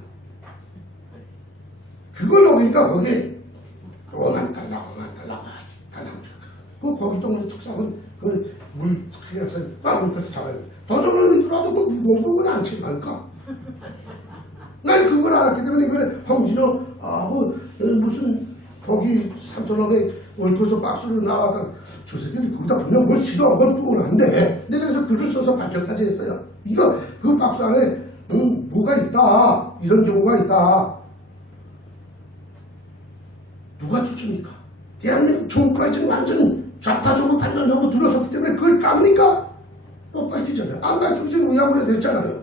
그걸 녹이니까 거기에 5만 달러 그 고기 덩어리 축사하면 그물 크게 해서 빵을 떠서 잡아요. 도전을 들어와도 뭐 무거운 건 안 치지 않을까? 난 그걸 알았기 때문에 그래 홍진호 무슨 고기 3톤업에 얽혀서 박스로 나왔다 저 새끼들이 거기다 분명 뭘 싫어 그걸 뿜으면 안 돼. 내가 그래서 글을 써서 발표까지 했어요. 이거 그 박스 안에 뭐가 있다 이런 경우가 있다. 누가 추측입니까? 대한민국 정부가 지금 완전 좌파적으로 반전하고 들어섰기 때문에 그걸 깝니까? 못 밝히잖아요. 안 밝히고 지금 의아무야 됐잖아요.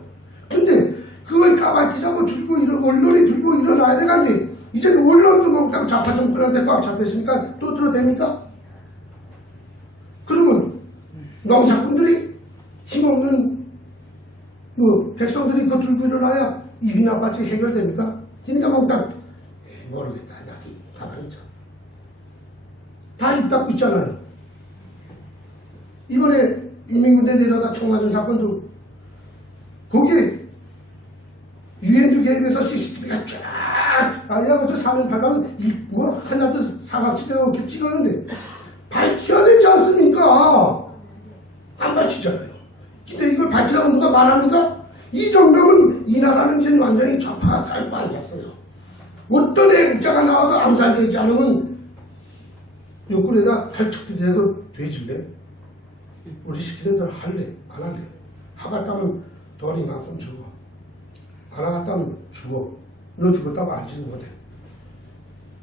근데 그걸 까맣히자고 들고 언론이 들고 일어나야 돼가지고 이제 언론도 뭐 좌파 정권한테 꽉 잡혔으니까 또 들어댑니까? 그러면 농사꾼들이 힘없는 뭐 백성들이 그거 들고 일어나야 입이 나빠지 해결됩니까? 그러니까 몽땅 모르겠다. 나도 가만히 있자. 다 입 닫고 있잖아요. 이번에 인민군대 내려다 총 맞은 사건도 거기에 유엔도 개입해서 CCTV가 쫙 아니야 사면 발가면 뭐 하나도 사각지대가 없게 찍었는데 밝혀야 되지 않습니까? 안 밝히잖아요. 근데 이걸 밝히라고 누가 말합니까? 이 정도면 이 나라는 이제 완전히 좌파가 갈고 앉았어요. 어떤 애국자가 나와서 암살되지 않으면 옆구리에다 팔척 대고 돼질래? 우리 시키는 대로 할래? 안 할래? 하갔다면 돈 이만큼 주고 안 하갔다면 죽어. 너 죽었다고 알지는 못해.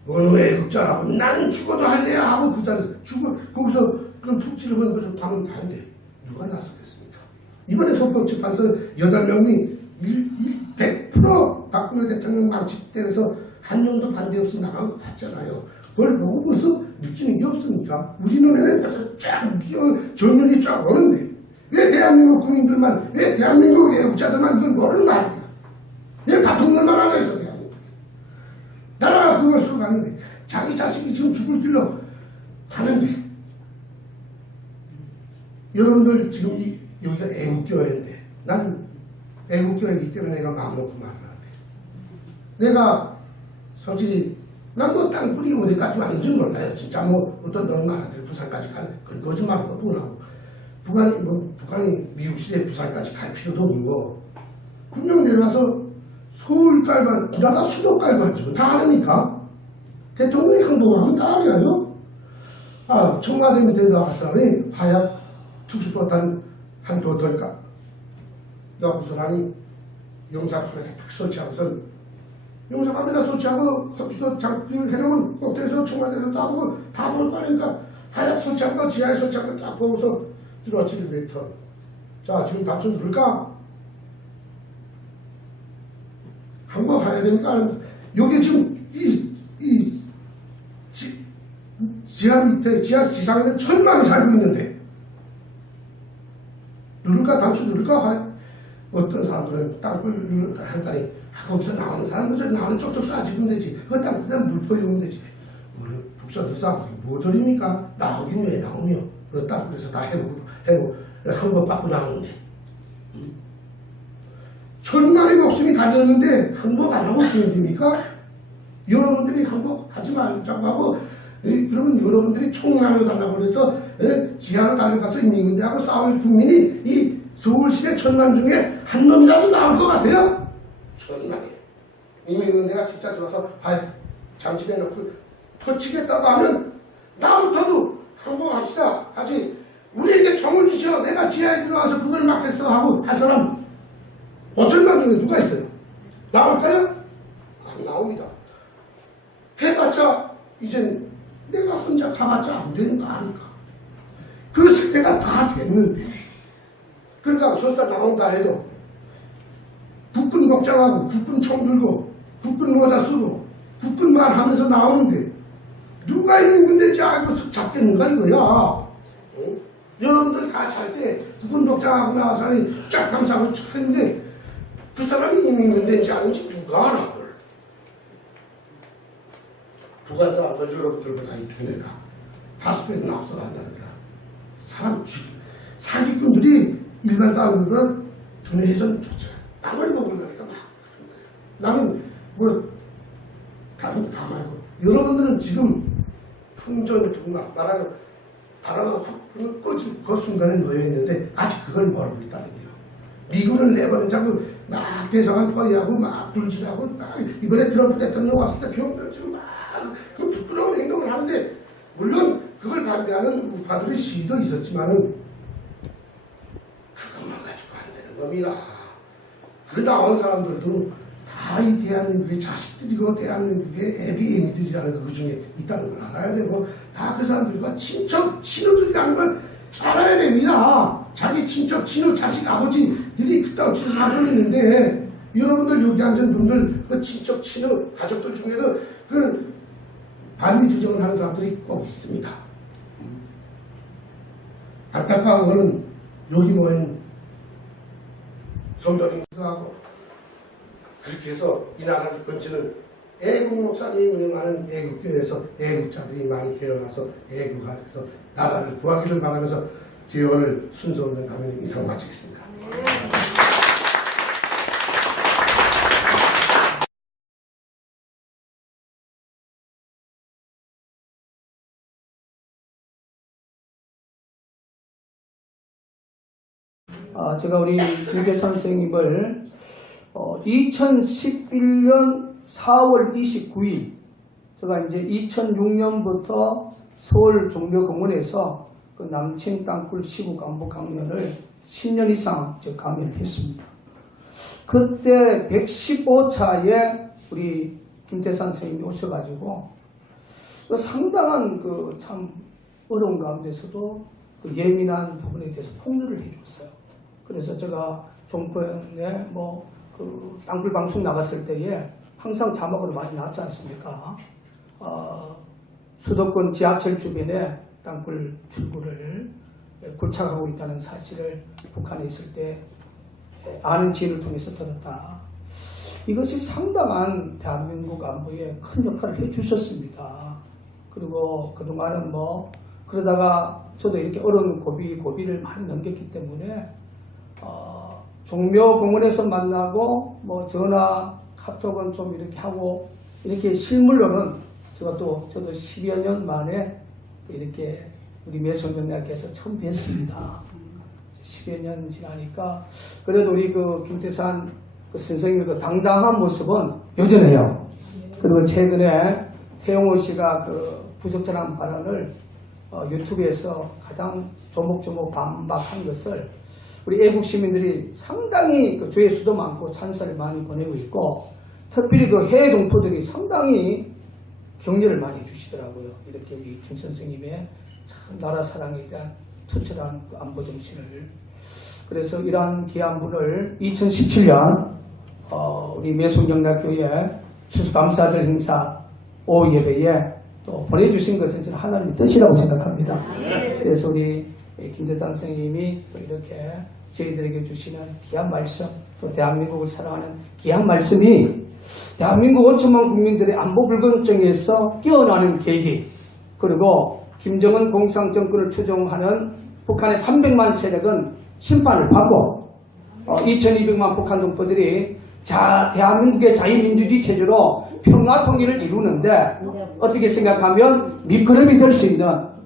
어느 애국자라고 난 죽어도 할래야 하고 그 자리에서 죽어 거기서 그럼 푹 찌르면 그래서 가면 다는데 누가 나서겠습니까? 이번에 헌법재판소 8명이 100% 박근혜 대통령 망치 때려서 한 명도 반대 없이 나간 거 봤잖아요. 그걸 보고 벌써 느끼는 게 없습니까? 우리 눈에는 벌써 쫙 전율이 쫙 오는데 왜 대한민국 국민들만, 왜 대한민국 애국자들만 이걸 모르는 거 아닙니까? 왜 바통들만 앉아있어 대한민국. 나라가 그걸 수록하는데 자기 자식이 지금 죽을 길로 가는데 여러분들 지금 여기가 애국교회인데 나는 애국교회이기 때문에 내가 마음 놓고 말을 하는데 내가 솔직히 난 뭐 땅굴이 어디까지 왔는지는 몰라요. 진짜 뭐 어떤 놈이 말하길 부산까지 갈 그건 거짓말인 거 뻔하고 북한이 미국 시대 부산까지 갈 필요도 없고 군령 내려와서 서울 깔만 나라 수도 깔만 지금 다 아닙니까? 대통령이 항복하면 다 알아요. 청와대 밑에 나갈 사람이 화약 특수포탄 한 도떨까 여구선하니 용사판에 탁 설치하고선 용사판에다 설치하고 컴퓨터 장비를 해놓으면 꼭대에서 청와대에서 따보고 다 볼 거니까 화약 설치한 거 지하에 설치한 거 딱 보고서 들어왔지 1m. 자 지금 단추 누를까? 한번 가야 됩니까? 여기 지금 지하 밑에 지상에는 1000만이 살고 있는데 누를까? 단추 누를까? 어떤 사람들은 땅굴 한다니 거기서 나오는 사람은 저 나오는 쪽쪽 싸지면 되지. 그 땅 그냥 물 퍼주면 되지. 우리 북서도 싸고 뭐저립니까? 나오긴 왜 나오며 그 땅굴에서 다 해보고 한 번 받고 나오는데 1000만의 목숨이 달렸는데 항복 안 하고 됩니까? 여러분들이 항복하지 말자고 하고 그러면 여러분들이 총량을 달라고 해서 지하로 달려가서 인민군대하고 싸울 국민이 이 서울시대 1000만 중에 한 놈이라도 나올 것 같아요? 1000만이. 인민군대가 진짜 들어와서 장치대 놓고 터치겠다고 하면 나부터도 항복합시다. 하지 우리에게 정을 주시오. 내가 지하에 들어와서 그걸 막겠어 하고 한 사람 5천만 중에 누가 있어요? 나올까요? 안 나옵니다. 해봤자 이젠 내가 혼자 가봤자 안 되는 거 아니까. 그랬을 때가 다 됐는데 그러니까 설사 나온다 해도 국군 복장하고 국군 총 들고 국군 모자 쓰고 국군 말하면서 나오는데 누가 있는 군대인지 알고 쓱 잡겠는가 이거야. 응? 여러분들 같이 할 때 국군 복장하고 나와서 쫙 감싸고 쳐 했는데 그 사람이 있는 군대인지 아닌지 누가 알아 그걸. 북한 사람들 여러분들보다 이 두뇌가 5배는 앞서간다니까. 사기꾼들이 일반 사람들보다 두뇌 회전 좋잖아. 남을 먹으려니까 막 나는 뭐 다른 다 말고 여러분들은 지금 풍전등락 바람을 확 꺼질 그 순간에 놓여있는데 아직 그걸 모르고 있다는 거예요. 미국은 내버려 자고 막 대사관 거의하고 막 불질하고 딱 이번에 트럼프 대통령 왔을 때 병들 지고 막 그 부끄러운 행동을 하는데 물론 그걸 반대하는 우파들의 시위도 있었지만은 그것만 가지고 안 되는 겁니다. 그 나온 사람들도 다 이 대한민국의 자식들이고 대한민국의 애비애미들이라는 그 중에 있다는 걸 알아야 되고 다 그 사람들과 친척 친구들이라는 걸 알아야 됩니다. 자기 친척 친구 자식 아버지들이 그따위 짓을 하고 있는데 여러분들 여기 앉은 분들 그 친척 친구 가족들 중에도 그 반미 주정을 하는 사람들이 꼭 있습니다. 안타까운 거는 여기 모인 성도님들하고 그렇게 해서 이 나라를 건치는 애국 목사님이 운영하는 애국교회에서 애국자들이 많이 태어나서 애국하면서 나라를 구하기를 바라면서 제 오늘 순서 없는 강연 이상 마치겠습니다. 제가 우리 김계산 선생님을 2011년 4월 29일 제가 이제 2006년부터 서울 종묘공원에서 그 남친 땅굴 시구 간부 강연을 10년 이상 강연을 했습니다. 그때 115차에 우리 김태산 선생님이 오셔가지고 그 상당한 그 참 어려운 가운데서도 그 예민한 부분에 대해서 폭로를 해줬어요. 그래서 제가 종편에 뭐 그 땅굴 방송 나갔을 때에 항상 자막으로 많이 나왔지 않습니까? 수도권 지하철 주변에 땅굴 출구를 굴착하고 있다는 사실을 북한에 있을 때 아는 지인을 통해서 들었다. 이것이 상당한 대한민국 안보에 큰 역할을 해주셨습니다. 그리고 그동안은 뭐 그러다가 저도 이렇게 어려운 고비를 많이 넘겼기 때문에 종묘공원에서 만나고 뭐 전화 카톡은 좀 이렇게 하고 이렇게 실물로는 저도 10여 년 만에 또 이렇게 우리 매성전략에서 처음 뵀습니다. 10여 년 지나니까 그래도 우리 그 김태산 그 선생님의 그 당당한 모습은 여전해요. 그리고 최근에 태용호 씨가 그 부적절한 발언을 유튜브에서 가장 조목조목 반박한 것을 우리 애국 시민들이 상당히 그 조회수도 많고 찬사를 많이 보내고 있고 특별히 그 해외 동포들이 상당히 격려를 많이 해주시더라고요. 이렇게 우리 김 선생님의 참 나라 사랑에 대한 투철한 그 안보 정신을. 그래서 이러한 귀한 분을 2017년 우리 매송영락교회 추수감사절 행사 오후 예배에 또 보내주신 것은 저는 하나님의 뜻이라고 생각합니다. 그래서 우리 김재찬 선생님이 또 이렇게 저희들에게 주시는 귀한 말씀, 또 대한민국을 사랑하는 귀한 말씀이 대한민국 5천만 국민들의 안보 불건정에서 깨어나는 계기, 그리고 김정은 공산정권을 추종하는 북한의 300만 세력은 심판을 받고 2200만 북한 동포들이 대한민국의 자유민주주의 체제로 평화 통일을 이루는데 어떻게 생각하면 밑거름이 될 수 있는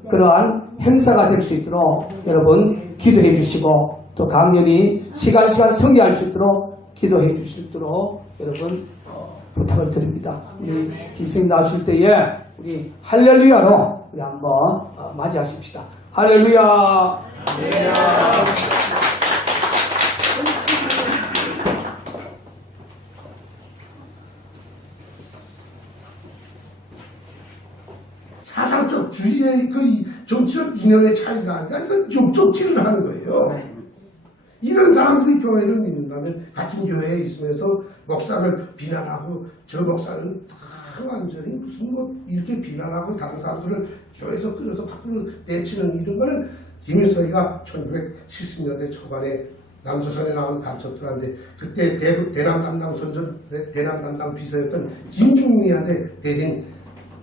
그러한 행사가 될 수 있도록 여러분 기도해 주시고 또 강연히 시간 성리할 수 있도록 기도해 주실 수 있도록 여러분 부탁을 드립니다. 우리 김선생님 나오실 때에 우리 할렐루야로 우리 한번 맞이하십시다. 할렐루야. 사상적 주의의 그 정치적 이념의 차이가 아니라 이건 욕정치를 하는 거예요. 이런 사람들이 교회를 믿는다면 같은 교회에 있으면서 목사를 비난하고 저 목사는 다 완전히 무슨 뭐 이렇게 비난하고 다른 사람들을 교회에서 끌어서 밖으로 내치는 이런 거는 김일성이가 1970년대 초반에 남조선에 나온 간첩들한테 그때 대남 담당 대남 담당 비서였던 김중미한테 대린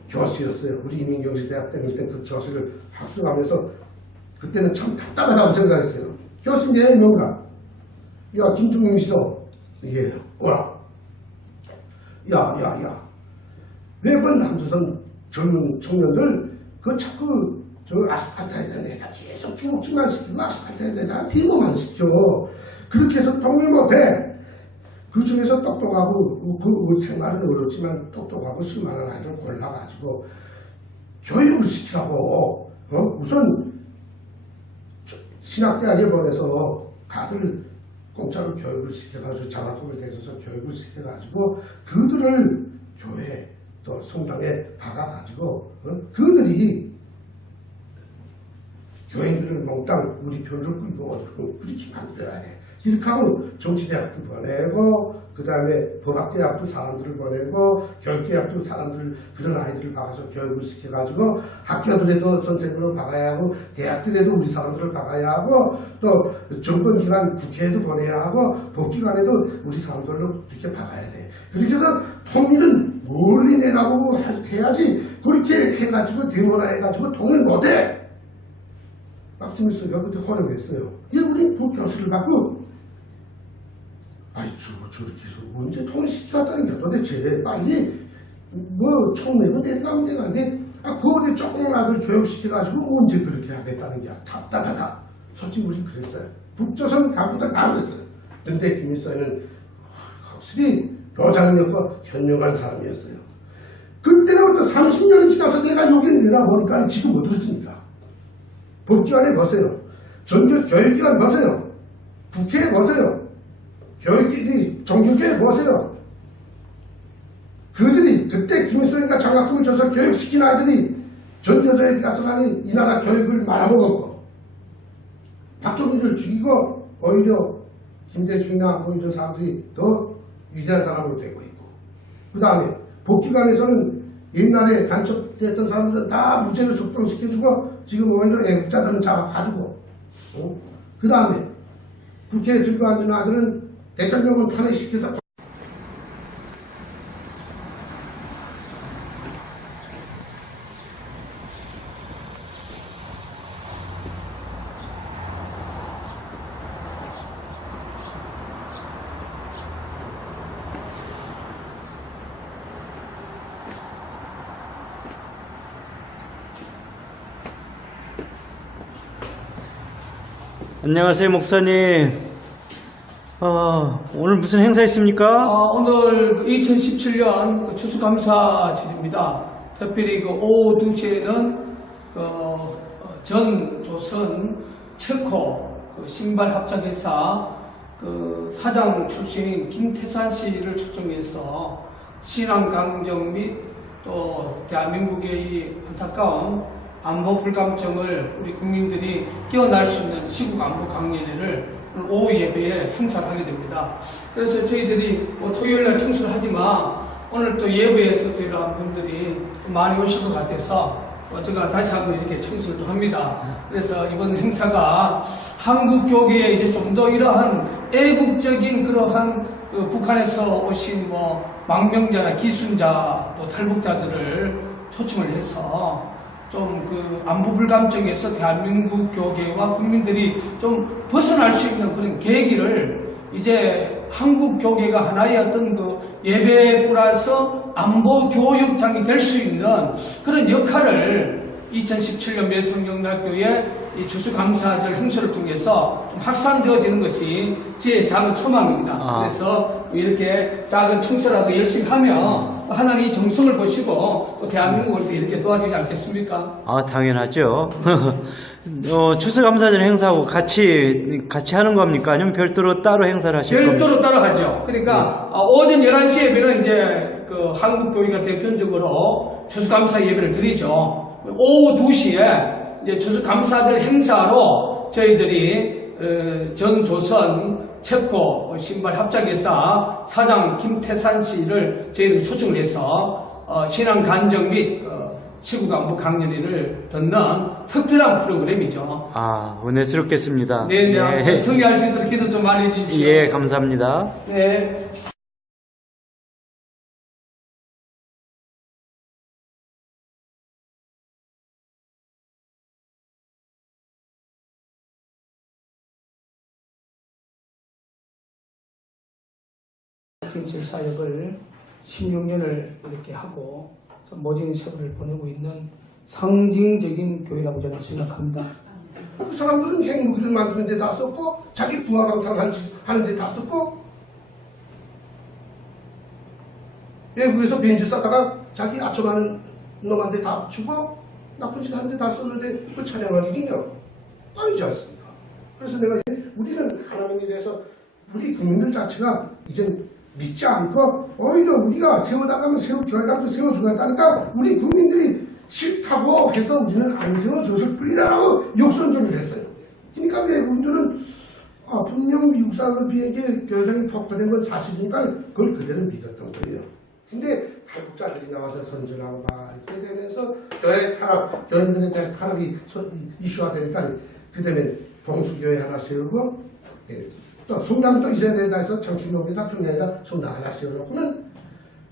교수였어요. 우리 인민경제대학 다닐 때 그 교수를 학습하면서 그때는 참 답답하다고 생각했어요. 교수님 내 뭔가 야 김중민 비서 예 오라 야 매번 남조선 젊은 청년들 그 자꾸 저 아스팔트에다 계속 주먹질만 시키고 아스팔트에다 디모만 시켜 그렇게 해서 통일 못해. 그 중에서 똑똑하고 그 생활은 어렵지만 똑똑하고 쓸만한 아이들 골라가지고 교육을 시키라고 우선 신학대학에 보내서 다들 공짜로 교육을 시켜가지고 장학금을 대줘서 교육을 시켜가지고 그들을 교회 또 성당에 박아가지고 그들이 교인들을 몽땅 우리 편으로 끌고 어디로 그렇게 만들어야 돼. 이렇게 하고 정치대학도 보내고 그 다음에 법학대학도 사람들을 보내고 교육대학도 사람들을 그런 아이들을 박아서 교육을 시켜가지고 학교들에도 선생님을 박아야 하고 대학들에도 우리 사람들을 박아야 하고 또 정권기관 국회에도 보내야 하고 법기관에도 우리 사람들을 이렇게 박아야 돼. 그렇게 해서 통일은 멀리 내다보고 해야지 그렇게 해가지고 데모나 해가지고 통일 못해. 박지민스가 그때 허용했어요. 이 우리 교수를 받고 아이 저렇게 해서 언제 통일시켰다는 게 도대체 빨리 뭐 처음에는 내가면 되는데 그거를 조금 아들 교육시켜가지고 언제 그렇게 하겠다는 게 답답하다. 솔직히 우리 그랬어요. 북조선 가부들 다 그랬어요. 근데 김일성은 확실히 여장력과 현명한 사람이었어요. 그때로부터 30년이 지나서 내가 여기 내려보니까 지금 어떻습니까? 법기관에 보세요. 교육기관 보세요. 국회에 보세요. 정규교회 보세요. 그들이 그때 김일성이가 장학금을 줘서 교육시킨 아이들이 전교조에 가서 많이 이 나라 교육을 말아먹었고 박정희를 죽이고 오히려 김대중이나 뭐 이런 사람들이 더 위대한 사람으로 되고 있고 그 다음에 복지관에서는 옛날에 간첩됐던 사람들은 다 무죄를 석방시켜주고 지금 오히려 애국자들은 잡아가지고 그 다음에 국회에 들고 앉은 아들은 대통령은 탄핵시켜서 안녕하세요, 목사님. 오늘 무슨 행사 있습니까? 오늘 2017년 추수감사절입니다. 특별히 오후 2시에는 전 조선 체코 신발 합작회사 사장 출신인 김태산 씨를 초청해서 신앙 강정 및 또 대한민국의 이 안타까운 안보 불감증을 우리 국민들이 깨어날 수 있는 시국 안보 강연회를 오후 예배에 행사를 하게 됩니다. 그래서 저희들이 토요일날 청소를 하지만 오늘 또 예배에서 또 이러한 분들이 많이 오실 것 같아서 제가 다시 한번 이렇게 청소를 합니다. 그래서 이번 행사가 한국 교계에 이제 좀 더 이러한 애국적인 그러한 북한에서 오신 망명자나 기순자 또 탈북자들을 초청을 해서 좀 안보 불감증에서 대한민국 교계와 국민들이 좀 벗어날 수 있는 그런 계기를 이제 한국 교계가 하나의 어떤 예배 플러스 안보 교육장이 될 수 있는 그런 역할을 2017년 매성영락교의 이 추수감사절 행사를 통해서 좀 확산되어지는 것이 제 작은 소망입니다. 그래서 이렇게 작은 청소라도 열심히 하면 하나님이 정성을 보시고 또 대한민국을 또 이렇게 도와주지 않겠습니까? 당연하죠. 추수감사절 행사하고 같이 하는 겁니까? 아니면 별도로 따로 행사를 하실 겁니까? 별도로 따로 하죠. 그러니까 오전 11시 예배는 이제 한국교회가 대표적으로 추수감사 예배를 드리죠. 오후 2시에 이제 추수감사절 행사로 저희들이 전 조선 체코 신발 합작회사 사장 김태산 씨를 저희들이 초청을 해서 신앙 간증 및 시국 안보 강연회를 듣는 특별한 프로그램이죠. 은혜스럽겠습니다. 네. 승리할 수 있도록 기도 좀 많이 해주십시오. 예, 감사합니다. 네. 진실 사역을 16년을 이렇게 하고 모진 세월을 보내고 있는 상징적인 교회라고 저는 생각합니다. 그 사람들은 핵무기를 만드는 데 다 썼고 자기 부하방탕 하는 데 다 썼고 외국에서 벤츠 싸다가 자기 아첨하는 놈한테 다 주고 나쁜 짓 하는 데 다 썼는데 그걸 찬양할 일이냐? 아니지 않습니까? 그래서 내가 우리는 하나님에 대해서 우리 국민들 자체가 이젠 믿지 않고 오히려 우리가 세워나가면 교회당도 세워주겠다니까 우리 국민들이 싫다고 해서 우리는 안 세워줬을 뿐이라고 역선전을 했어요. 그러니까 외국인들은 분명 미국 사람들에게 교회당이 폭파된 건 사실이니까 그걸 그대로 믿었던 거예요. 근데 탈북자들이 나와서 선전하고 막 이렇게 되면서 교회 탄압, 교인들에 대한 탄압이 이슈화 되니까 그 다음에 봉수교회 하나 세우고 또 성당도 이스라엘에다 해서 정치명에다 평양에다 성당 하나 세워놓고는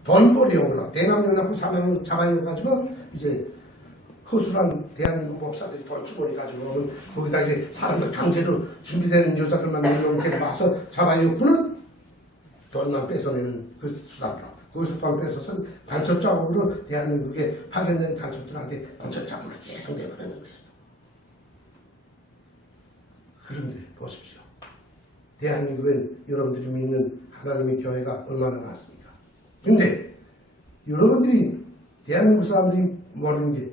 돈벌이용으로 대남연합국 사명을 잡아가지고 이제 허술한 대한민국 목사들이 돈주머니 가지고 거기다 이제 사람들 강제로 준비되는 여자들만 몇 명 데려와서 잡아놓고는 돈만 뺏어내는 그 수단으로 거기서 돈 뺏어서 간첩 자국으로 대한민국에 파견된 간첩들한테 간첩 자국을 계속 내보내는 거예요. 그런데 보십시오. 대한민국엔 여러분들이 믿는 하나님의 교회가 얼마나 많습니까? 근데 여러분들이 대한민국 사람들이 모르는 게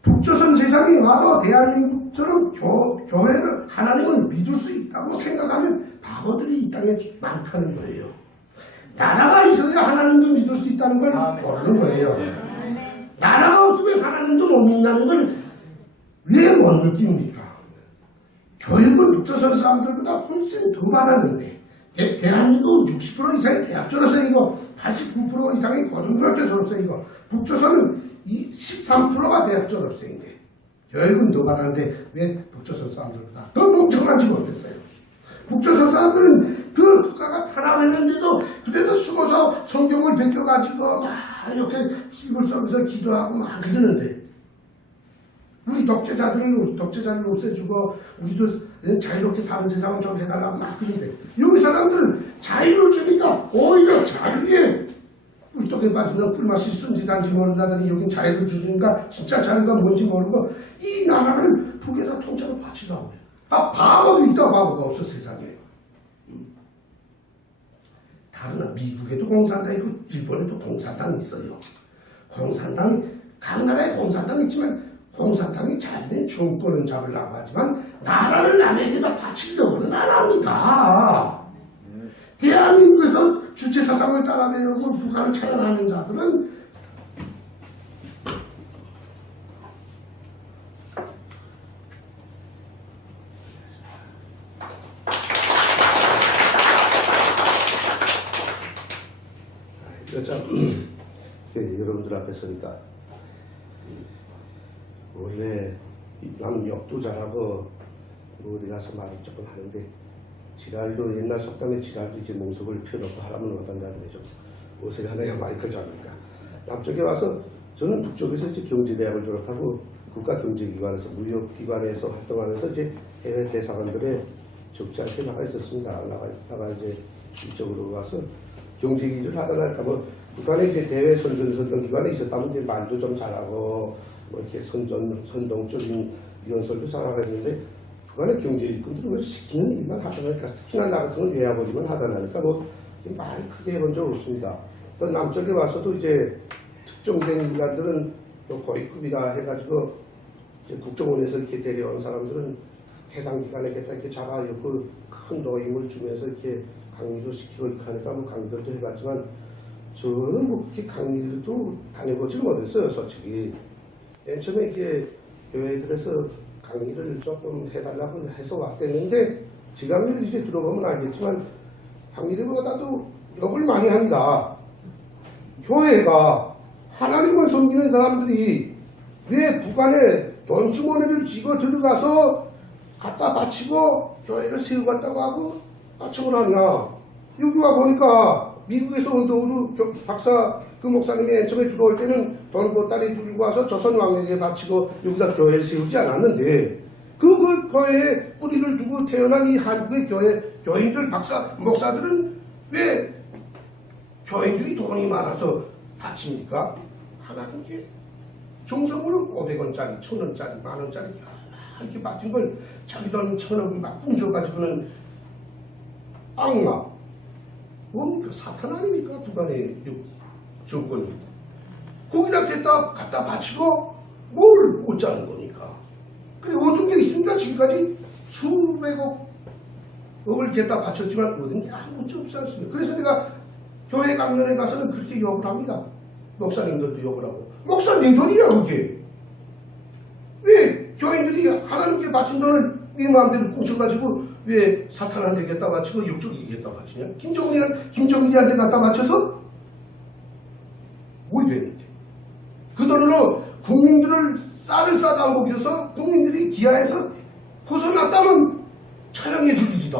북조선 세상에 와도 대한민국처럼 교회를 하나님을 믿을 수 있다고 생각하면 바보들이 이 땅에 많다는 거예요. 나라가 있어야 하나님도 믿을 수 있다는 걸 모르는 거예요. 나라가 없으면 하나님도 못 믿는다는 걸 왜 못 느낍니까? 교육은 북조선 사람들보다 훨씬 더 많았는데 대한민국 60% 이상이 대학 졸업생이고 89% 이상이 고등학교 졸업생이고 북조선은 13%가 대학 졸업생인데 교육은 더 많았는데 왜 북조선 사람들보다 더 멍청한지 모르겠어요. 북조선 사람들은 그 국가가 탄압했는데도 그래도 숨어서 성경을 베껴가지고 막 이렇게 입을 썩여서 기도하고 막 그러는데 우리 독재자를 없애주고 우리도 자유롭게 사는 세상을 좀 해달라고 막 그러는데 여기 사람들은 자유를 주니까 오히려 자유에 꿀떡에 빠지는 꿀맛이 순진한지 모른다더니 여긴 자유를 주니까 진짜 자유가 뭔지 모르고 이 나라를 북에다 통째로 바치라고 해요. 바보도 있다 바보가 없어 세상에. 다른 미국에도 공산당이 있고 일본에도 공산당이 있어요. 각 나라에 공산당이 있지만 공산당이 자기네 정권을 잡으려고 하지만 나라를 남에게다 바치려고는 안 합니다. 대한민국에서 주체사상을 따라내고 북한을 찬양하는 자들은 여러분들 앞에 서니까 원래 남 욕도 잘하고 어디 가서 말을 조금 하는데 지랄도 옛날 속담에 지랄도 이제 몽속을 펴놓고 하라면 못한다는 거죠. 어색하네요. 마이클 잡니까. 남쪽에 와서 저는 북쪽에서 이제 경제대학을 졸업하고 국가경제기관에서 무역기관에서 활동하면서 이제 해외 대사관들에 적지 않게 나가 있었습니다. 나가 이제 이쪽으로 가서 경제 일을 하다가 뭐 북한에 이제 대외 선전 기관에 있었다면 이제 말도 좀 잘하고 뭐 이렇게 선동적인 이런 설도 잘하고 했는데 북한의 경제 일꾼들은 왜 시키는 일만 하다 보니까 특히나 나 같은 건 외화버리만 하다 보니까 뭐 말 크게 해본 적 없습니다. 또 남쪽에 와서도 이제 특정된 기관들은 뭐 고위급이라 해가지고 이제 국정원에서 이렇게 데려온 사람들은 해당 기관에게다 이렇게 잡아놓고 큰 도임을 주면서 이렇게 강의도 시키고 이렇게 하니까 뭐 강의들도 해봤지만 저는 뭐 그렇게 강의도 다녀보지 못했어요, 솔직히. 맨 처음에 이렇게 교회들에서 강의를 조금 해달라고 해서 왔댔는데 지금은 이제 들어보면 알겠지만 강의들보다도 욕을 많이 합니다. 교회가 하나님을 섬기는 사람들이 왜 북한에 돈주머니를 쥐고 들어가서 갖다 바치고 교회를 세워갔다고 하고 아첨을 하냐. 여기 와 보니까 미국에서 온 도우루 박사 그 목사님이 맨 처음에 들어올 때는 돈 보따리 들고 와서 조선 왕에게 바치고 여기다 교회를 세우지 않았는데 그 교회에 뿌리를 두고 태어난 이 한국의 교인들 목사들은 왜 교인들이 돈이 많아서 바칩니까? 하나님께 정성으로 500원짜리, 1000원짜리, 만원짜리 이렇게 바친 걸 자기 돈 1000원 막 뿜져가지고는 악마 뭡니까? 사탄 아닙니까? 북한의 정권이 거기다 갖다 바치고 뭘 꽂자는 거니까. 그래 어떤 게 있습니까? 지금까지 수백억을 갖다 바쳤지만 얻은 게 아무것도 없지 않습니까? 그래서 내가 교회 강연에 가서는 그렇게 욕을 합니다. 목사님들도 욕을 하고 목사님 돈이야 그게. 왜 교인들이 하나님께 바친 돈을 네 마음대로 꽁쳐가지고 왜 사탄한테 갖다 바치고 육족에게 갖다 바치냐? 김정일이한테 갖다 바쳐서 뭐 되는데? 그 돈으로 국민들을 쌀을 싸다 먹여서 국민들이 기아에서 벗어났다면 찬양해 줄 일이다.